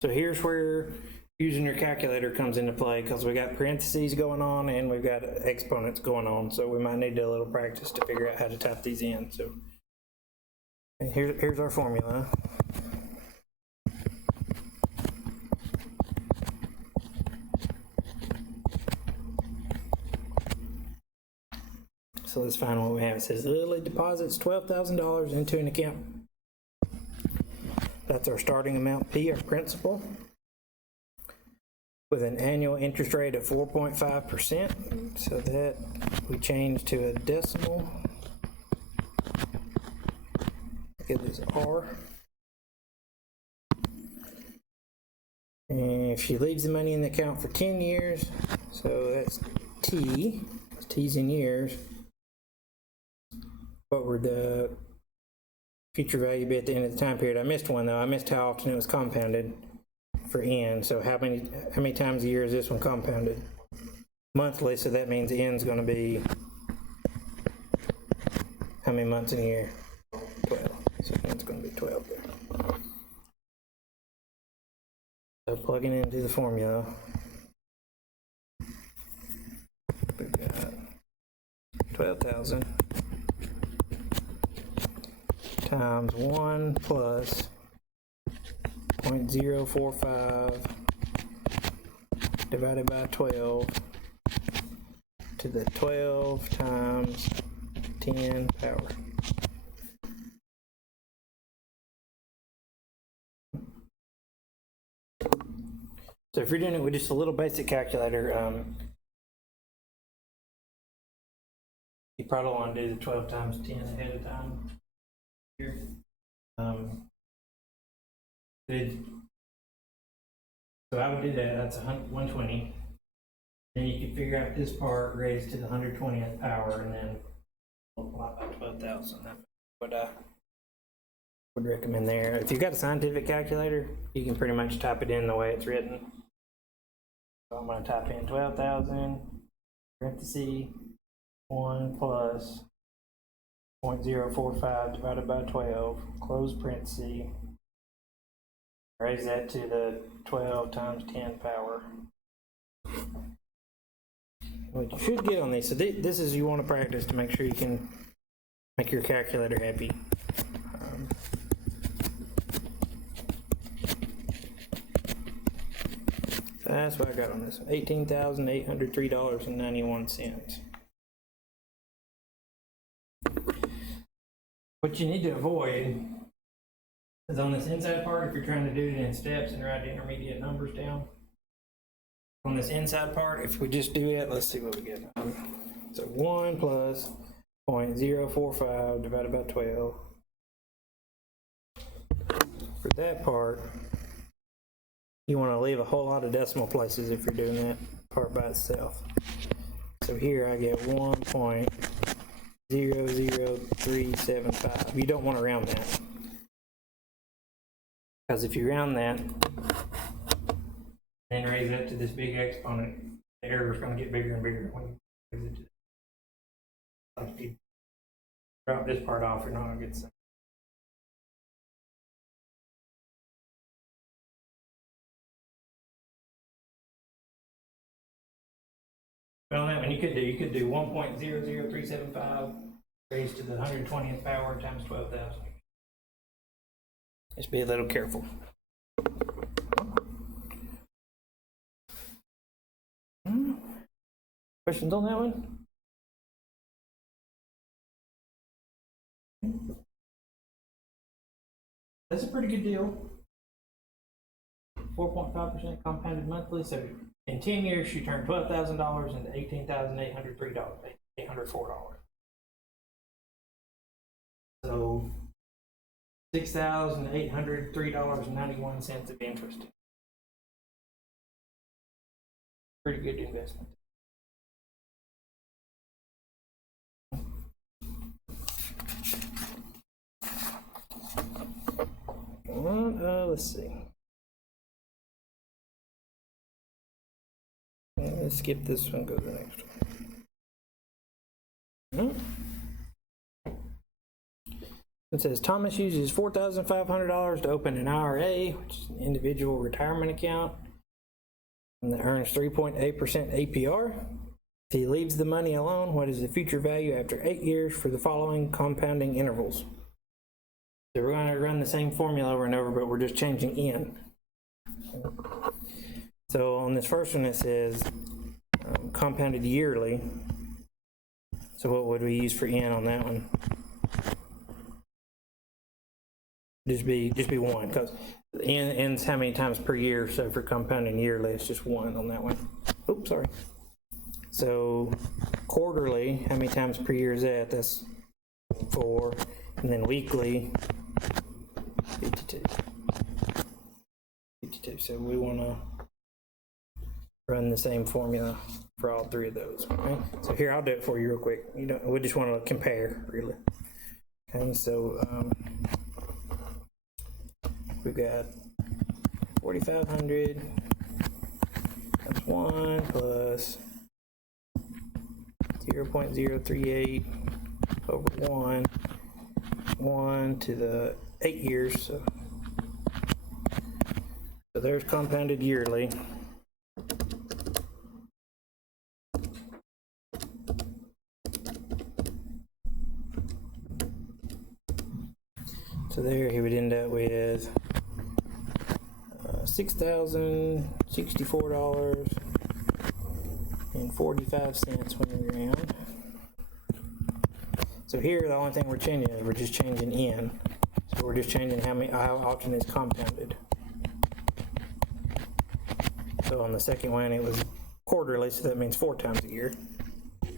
So here's where using your calculator comes into play, because we got parentheses going on and we've got exponents going on. So we might need a little practice to figure out how to type these in. So here's our formula. So let's find what we have. It says Lily deposits $12,000 into an account. That's our starting amount, P, our principal, with an annual interest rate of 4.5%. So that we change to a decimal. Get this R. And if she leaves the money in the account for 10 years, so that's T, T's in years. What would future value be at the end of the time period. I missed one though. I missed how often it was compounded for N. So how many times a year is this one compounded? Monthly, so that means N's going to be how many months in a year? 12. So N's going to be 12 there. So plugging into the formula, we've got 12,000 times 1 plus 0.045 divided by 12 to the 12 times 10 power. So if you're doing it with just a little basic calculator, you probably want to do the 12 times 10 ahead of time here. So I would do that. That's 120. Then you can figure out this part raised to the 120th power, and then multiply by 12,000. That's what I would recommend there. If you've got a scientific calculator, you can pretty much type it in the way it's written. So I'm going to type in 12,000 parenthesis 1 plus 0.045 divided by 12 close parenthesis. Raise that to the 12 times 10 power. What you should get on these, so this is you want to practice to make sure you can make your calculator happy. So that's what I got on this one, $18,803.91. What you need to avoid is on this inside part, if you're trying to do it in steps and write intermediate numbers down. On this inside part, if we just do it, let's see what we get. So 1 plus 0.045 divided by 12. For that part, you want to leave a whole lot of decimal places if you're doing that part by itself. So here I get 1.00375. You don't want to round that, because if you round that, then raise it to this big exponent, the error is going to get bigger and bigger when you raise it to. Like if you drop this part off, you're not going to get the same. But on that one, you could do 1.00375 raised to the 120th power times 12,000. Just be a little careful. Questions on that one? That's a pretty good deal. 4.5% compounded monthly. So in 10 years, you turn $12,000 into $18,804. So $6,803.91 of interest. Pretty good investment. Let's see. Let's skip this one, go to the next one. It says Thomas uses $4,500 to open an IRA, which is an individual retirement account, and that earns 3.8% APR. If he leaves the money alone, what is the future value after 8 years for the following compounding intervals? So we're going to run the same formula over and over, but we're just changing N. So on this first one, it says compounded yearly. So what would we use for N on that one? Just be 1, because N's how many times per year. So for compounding yearly, it's just 1 on that one. Oops, sorry. So quarterly, how many times per year is that? That's 4. And then weekly, 52. So we want to run the same formula for all 3 of those. Okay? So here, I'll do it for you real quick. We just want to compare, really. And so we've got 4,500 times 1 plus 0.038 over 1 to the 8 years. So there's compounded yearly. So there he would end up with $6,064.45 when we round. So here, the only thing we're changing is we're just changing in. So we're just changing how often it's compounded. So on the second one, it was quarterly, so that means 4 times a year,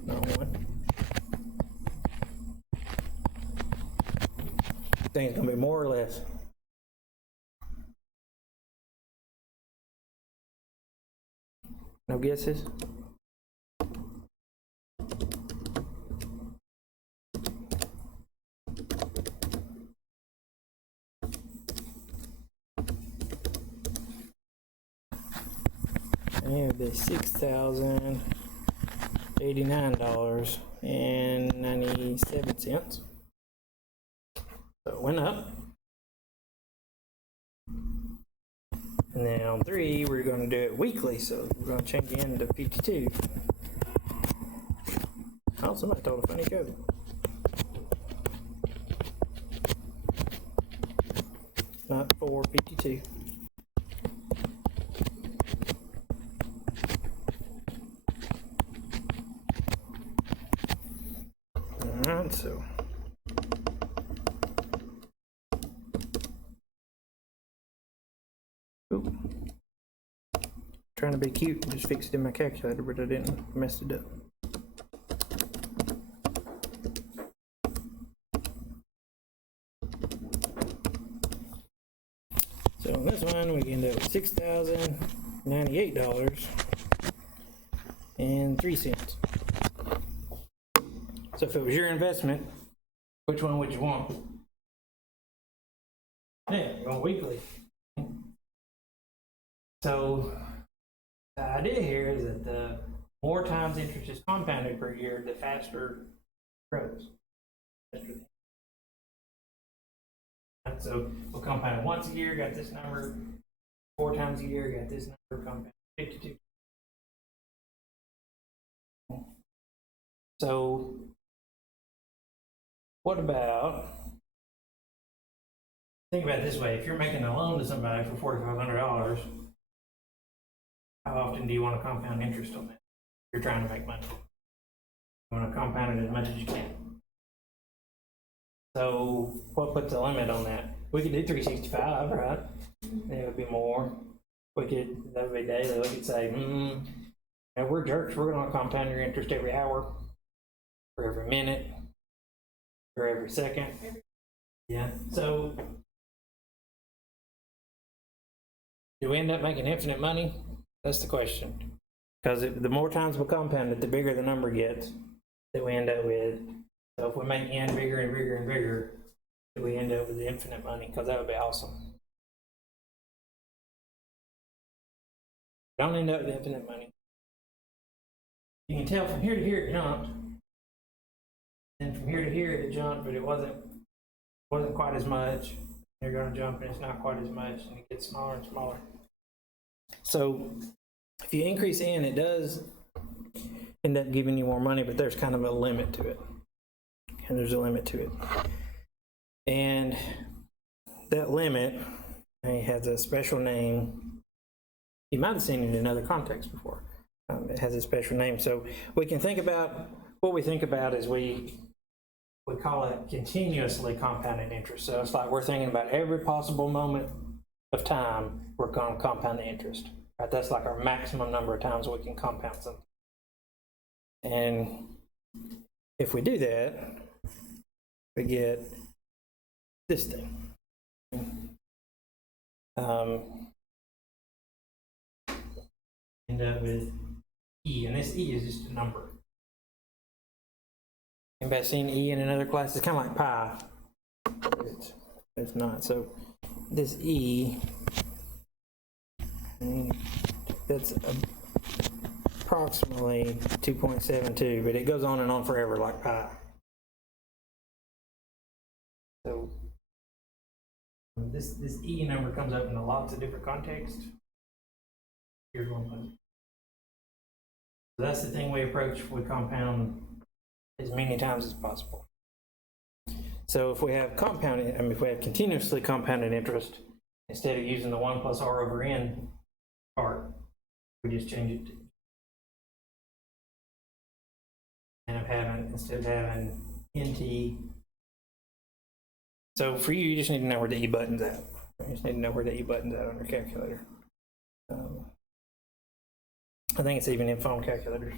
not 1. Think it's gonna be more or less. No guesses? And it would be $6,089.97. So it went up. And then on 3, we're going to do it weekly, so we're going to change the end to 52. Oh, somebody told a funny joke. Not 452. Alright, so. Ooh. Trying to be cute and just fixed it in my calculator, but I didn't mess it up. So on this one, we end up with $6,098.03. So if it was your investment, which one would you want? Yeah, you want weekly. So the idea here is that the more times interest is compounded per year, the faster it grows. So we'll compound it once a year, got this number. 4 times a year, got this number, compound 52. So what about, think about it this way, if you're making a loan to somebody for $4,500, how often do you want to compound interest on that? You're trying to make money. You want to compound it as much as you can. So what puts a limit on that? We could do 365, right? It would be more. That would be daily. We could say, now we're jerks. We're going to compound your interest every hour, or every minute, or every second. Yeah. So do we end up making infinite money? That's the question. Because the more times we compound it, the bigger the number gets that we end up with. So if we make n bigger and bigger and bigger, we end up with infinite money, because that would be awesome. Don't end up with infinite money. You can tell from here to here it jumped, and from here to here it jumped, but it wasn't quite as much. You're going to jump and it's not quite as much, and it gets smaller and smaller. So if you increase n, it does end up giving you more money, but there's kind of a limit to it. And there's a limit to it. And that limit has a special name. You might have seen it in another context before. It has a special name. So we can think about, what we think about is we call it continuously compounded interest. So it's like we're thinking about every possible moment of time we're going to compound the interest. Right? That's like our maximum number of times we can compound something. And if we do that, we get this thing. End up with E, and this E is just a number. Anybody seen E in another class? It's kind of like pi. It's not. So this E, that's approximately 2.72, but it goes on and on forever like pi. So this E number comes up in lots of different contexts. Here's one thing. So that's the thing we approach. We compound as many times as possible. So if we have compounded, if we have continuously compounded interest, instead of using the 1 plus r over n part, we just change it to, instead of having nt. So for you just need to know where the E button's at. You just need to know where the E button's at on your calculator. I think it's even in phone calculators.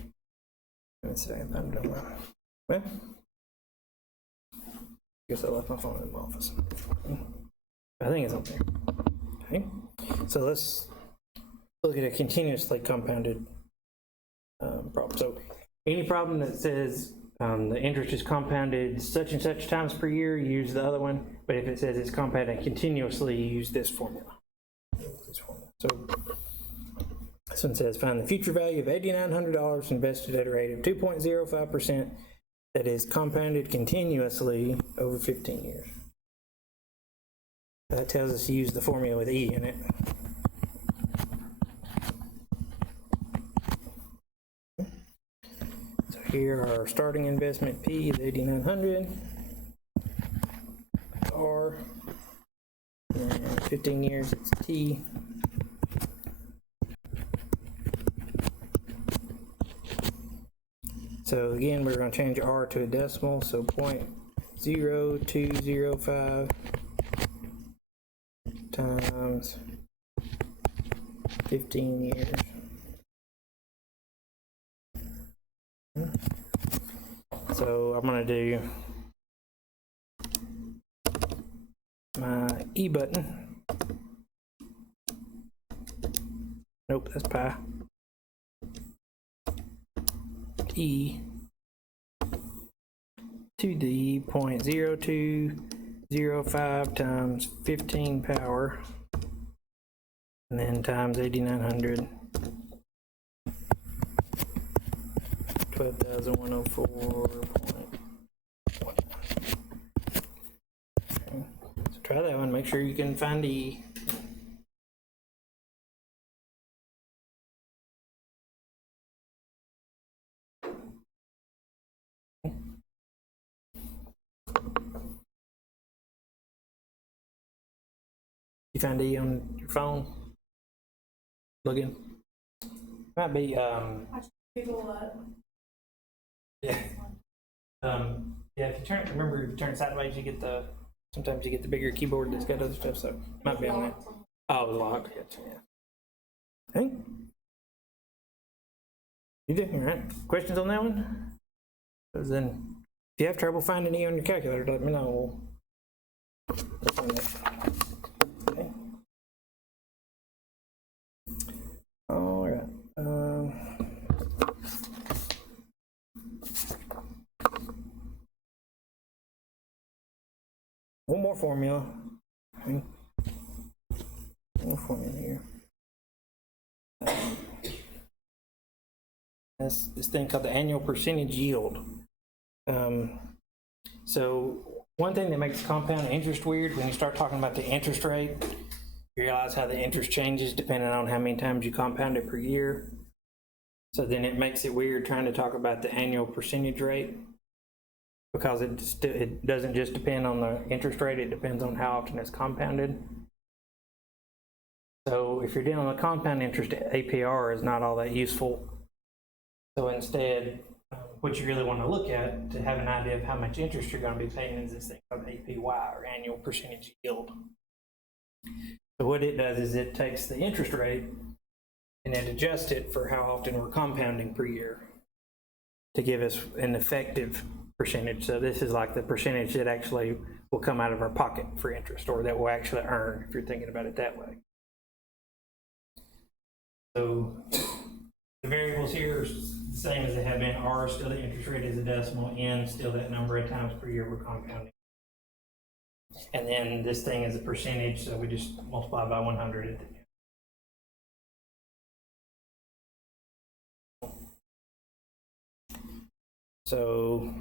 Let's see if I'm done well. Well, guess I left my phone in my office. I think it's up there. Okay, so let's look at a continuously compounded problem. So any problem that says the interest is compounded such and such times per year, use the other one. But if it says it's compounded continuously, use this formula. So this one says find the future value of $8,900 invested at a rate of 2.05% that is compounded continuously over 15 years. That tells us to use the formula with E in it. So here our starting investment P is 8,900. R, and 15 years it's T. So again, we're going to change R to a decimal, so 0.0205 times 15 years. So I'm going to do my E button. Nope, that's pi. E to the 0.0205 times 15 power, and then times 8,900, 12,104.1. Okay. So try that one, make sure you can find E. You found E on your phone? Looking. Might be Google yeah. Yeah, if you turn it, remember if you turn it sideways you get the sometimes you get the bigger keyboard that's got other stuff, so it might be on there. Oh, it was locked. Yeah. Hey. You did all right. Questions on that one? Because then if you have trouble finding E on your calculator, let me know. Okay. All right. One more formula. Okay. One more formula here. That's this thing called the annual percentage yield. So one thing that makes compound interest weird, when you start talking about the interest rate, you realize how the interest changes depending on how many times you compound it per year. So then it makes it weird trying to talk about the annual percentage rate, because it doesn't just depend on the interest rate, it depends on how often it's compounded. So if you're dealing with compound interest, APR is not all that useful. So instead, what you really want to look at to have an idea of how much interest you're going to be paying is this thing called APY, or annual percentage yield. So what it does is it takes the interest rate and it adjusts it for how often we're compounding per year to give us an effective percentage. So this is like the percentage that actually will come out of our pocket for interest, or that we'll actually earn if you're thinking about it that way. So the variables here are the same as they have been. R is still the interest rate as a decimal, N still that number of times per year we're compounding. And then this thing is a percentage, so we just multiply by 100 at the end. So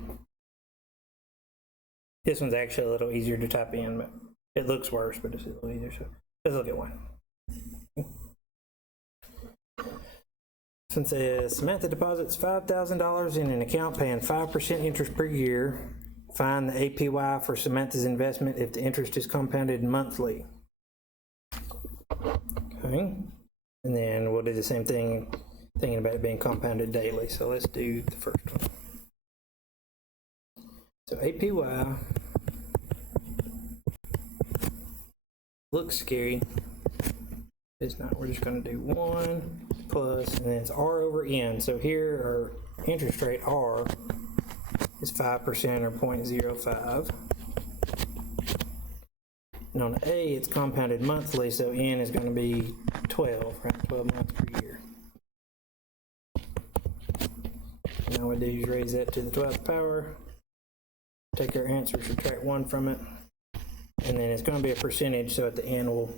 this one's actually a little easier to type in, but it looks worse, but it's a little easier. So let's look at one. Since Samantha deposits $5,000 in an account paying 5% interest per year, find the APY for Samantha's investment if the interest is compounded monthly. Okay, and then we'll do the same thing, thinking about it being compounded daily. So let's do the first one. So APY looks scary. It's not. We're just going to do 1 plus, and then it's R over N. So here our interest rate R is 5% or 0.05. And on the A, it's compounded monthly, so N is going to be 12, right? 12 months per year. And all we do is raise that to the 12th power, take our answer, subtract 1 from it, and then it's going to be a percentage, so at the end we'll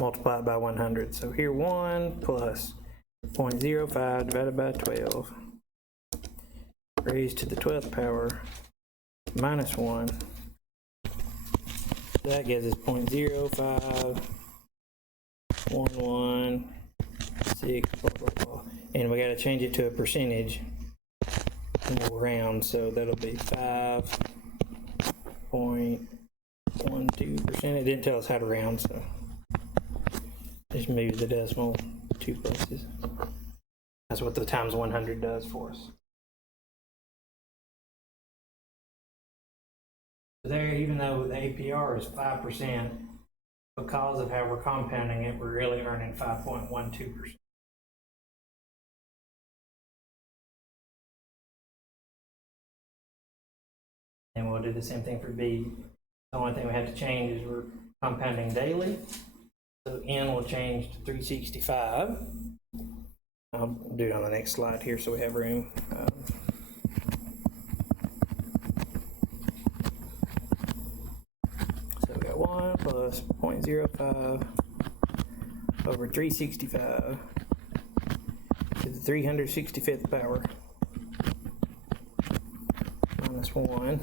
multiply it by 100. So here 1 plus 0.05 divided by 12 raised to the 12th power minus 1. That gives us 0.0511 blah blah blah, and we got to change it to a percentage, and we'll round, so that'll be 5.12%. It didn't tell us how to round, so just move the decimal 2 places. That's what the times 100 does for us. There, even though the APR is 5%, because of how we're compounding it, we're really earning 5.12%. And we'll do the same thing for B. The only thing we have to change is we're compounding daily. So N will change to 365. I'll do it on the next slide here so we have room. So we got 1 plus 0.05 over 365 to the 365th power minus 1.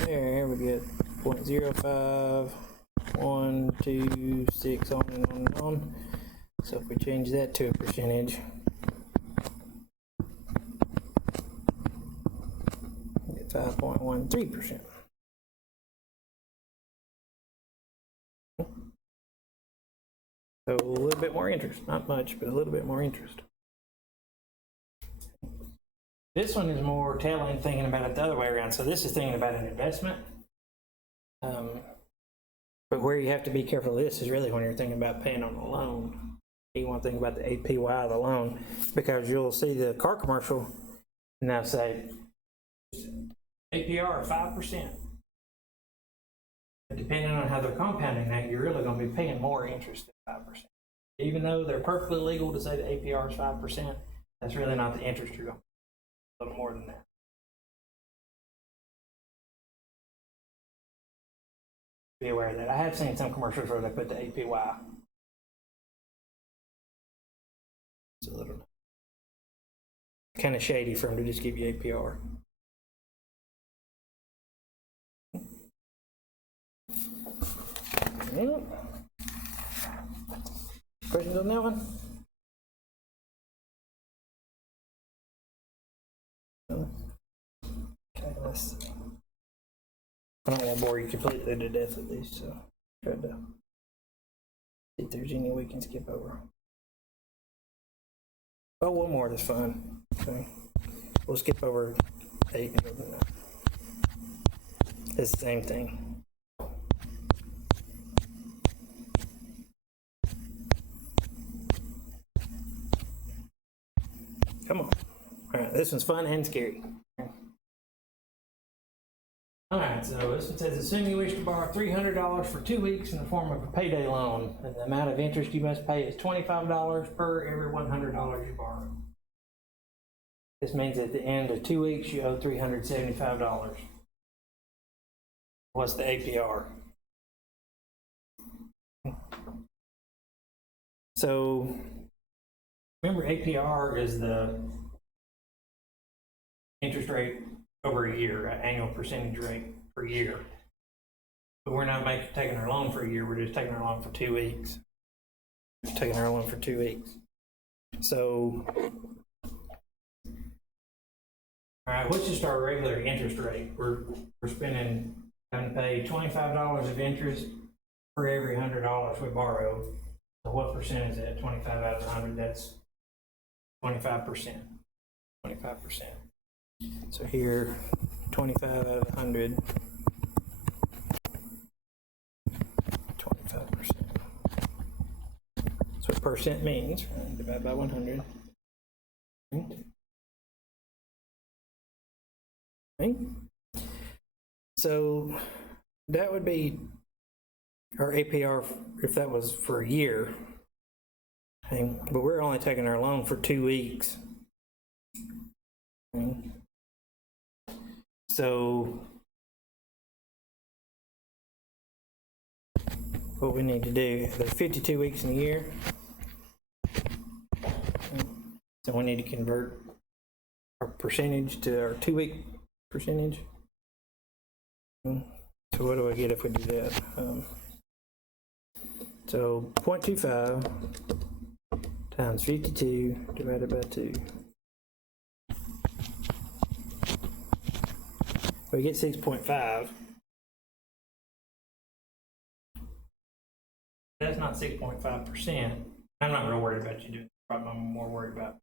There we get 0.05, 1, 2, 6, on and on and on. So if we change that to a percentage, we get 5.13%. So a little bit more interest, not much, but a little bit more interest. This one is more telling, thinking about it the other way around. So this is thinking about an investment. But where you have to be careful of this is really when you're thinking about paying on a loan. You want to think about the APY of the loan, because you'll see the car commercial now say APR 5%. But depending on how they're compounding that, you're really going to be paying more interest than 5%. Even though they're perfectly legal to say the APR is 5%, that's really not the interest you're going to pay. A little more than that. Be aware of that. I have seen some commercials where they put the APY. It's a little kind of shady for them to just give you APR. Yep. Questions on that one? Okay, let's see. I don't want to bore you completely to death with these, so try to see if there's any we can skip over. Oh, one more that's fun. Okay. We'll skip over 8 and go to 9. It's the same thing. Come on. All right, this one's fun and scary. All right, so this one says, assume you wish to borrow $300 for 2 weeks in the form of a payday loan, and the amount of interest you must pay is $25 per every $100 you borrow. This means at the end of 2 weeks, you owe $375. What's the APR? So, remember APR is the interest rate over a year, annual percentage rate per year. But we're not taking our loan for a year, we're just taking our loan for 2 weeks. Just taking our loan for 2 weeks. So, all right, what's just our regular interest rate? We're having to pay $25 of interest for every $100 we borrow. So what percent is that? 25 out of 100, that's 25%. 25%. So here, 25 out of 100, 25%. That's what percent means, right? Divide by 100. Right? So that would be our APR if that was for a year. Okay? But we're only taking our loan for 2 weeks. Okay? So what we need to do, there's 52 weeks in a year. So we need to convert our percentage to our 2 week percentage. So what do I get if we do that? So 0.25 times 52 divided by 2. We get 6.5. That's not 6.5%. I'm not real worried about you doing that. I'm more worried about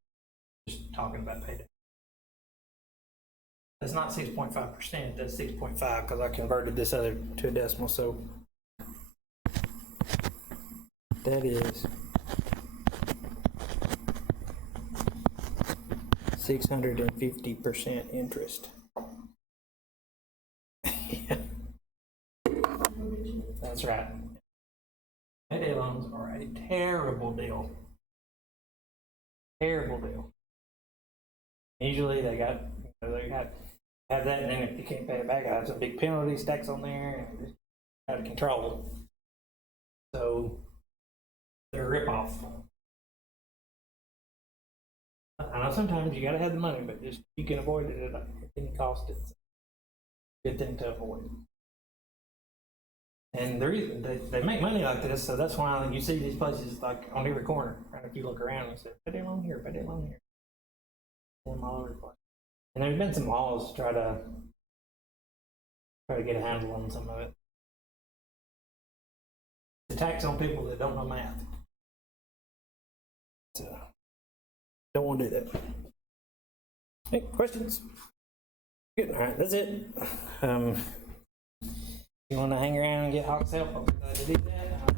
just talking about payday. That's not 6.5%, that's 6.5 because I converted this other to a decimal, so that is 650% interest. Yeah. That's right. Payday loans are a terrible deal. Terrible deal. Usually they have that, and then if you can't pay it back, I have some big penalty stacks on there, and it's out of control. So they're a ripoff. I know sometimes you gotta have the money, but just you can avoid it at any cost. It's a good thing to avoid. And the reason they make money like this, so that's why you see these places like on every corner. Right? If you look around and say, payday loan here, payday loan here. Them all over the place. And there's been some laws to try to get a handle on some of it. It's a tax on people that don't know math. So, don't want to do that. Hey, questions? Good. All right, that's it. You want to hang around and get Hawk's help? I'm glad to do that.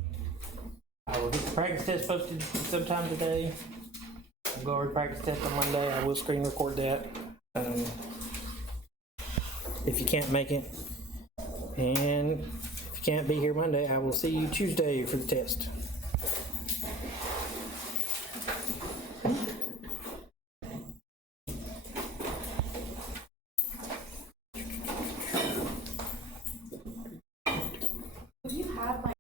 I will get the practice test posted sometime today. I'll go over the practice test on Monday. I will screen record that. If you can't make it, and if you can't be here Monday, I will see you Tuesday for the test.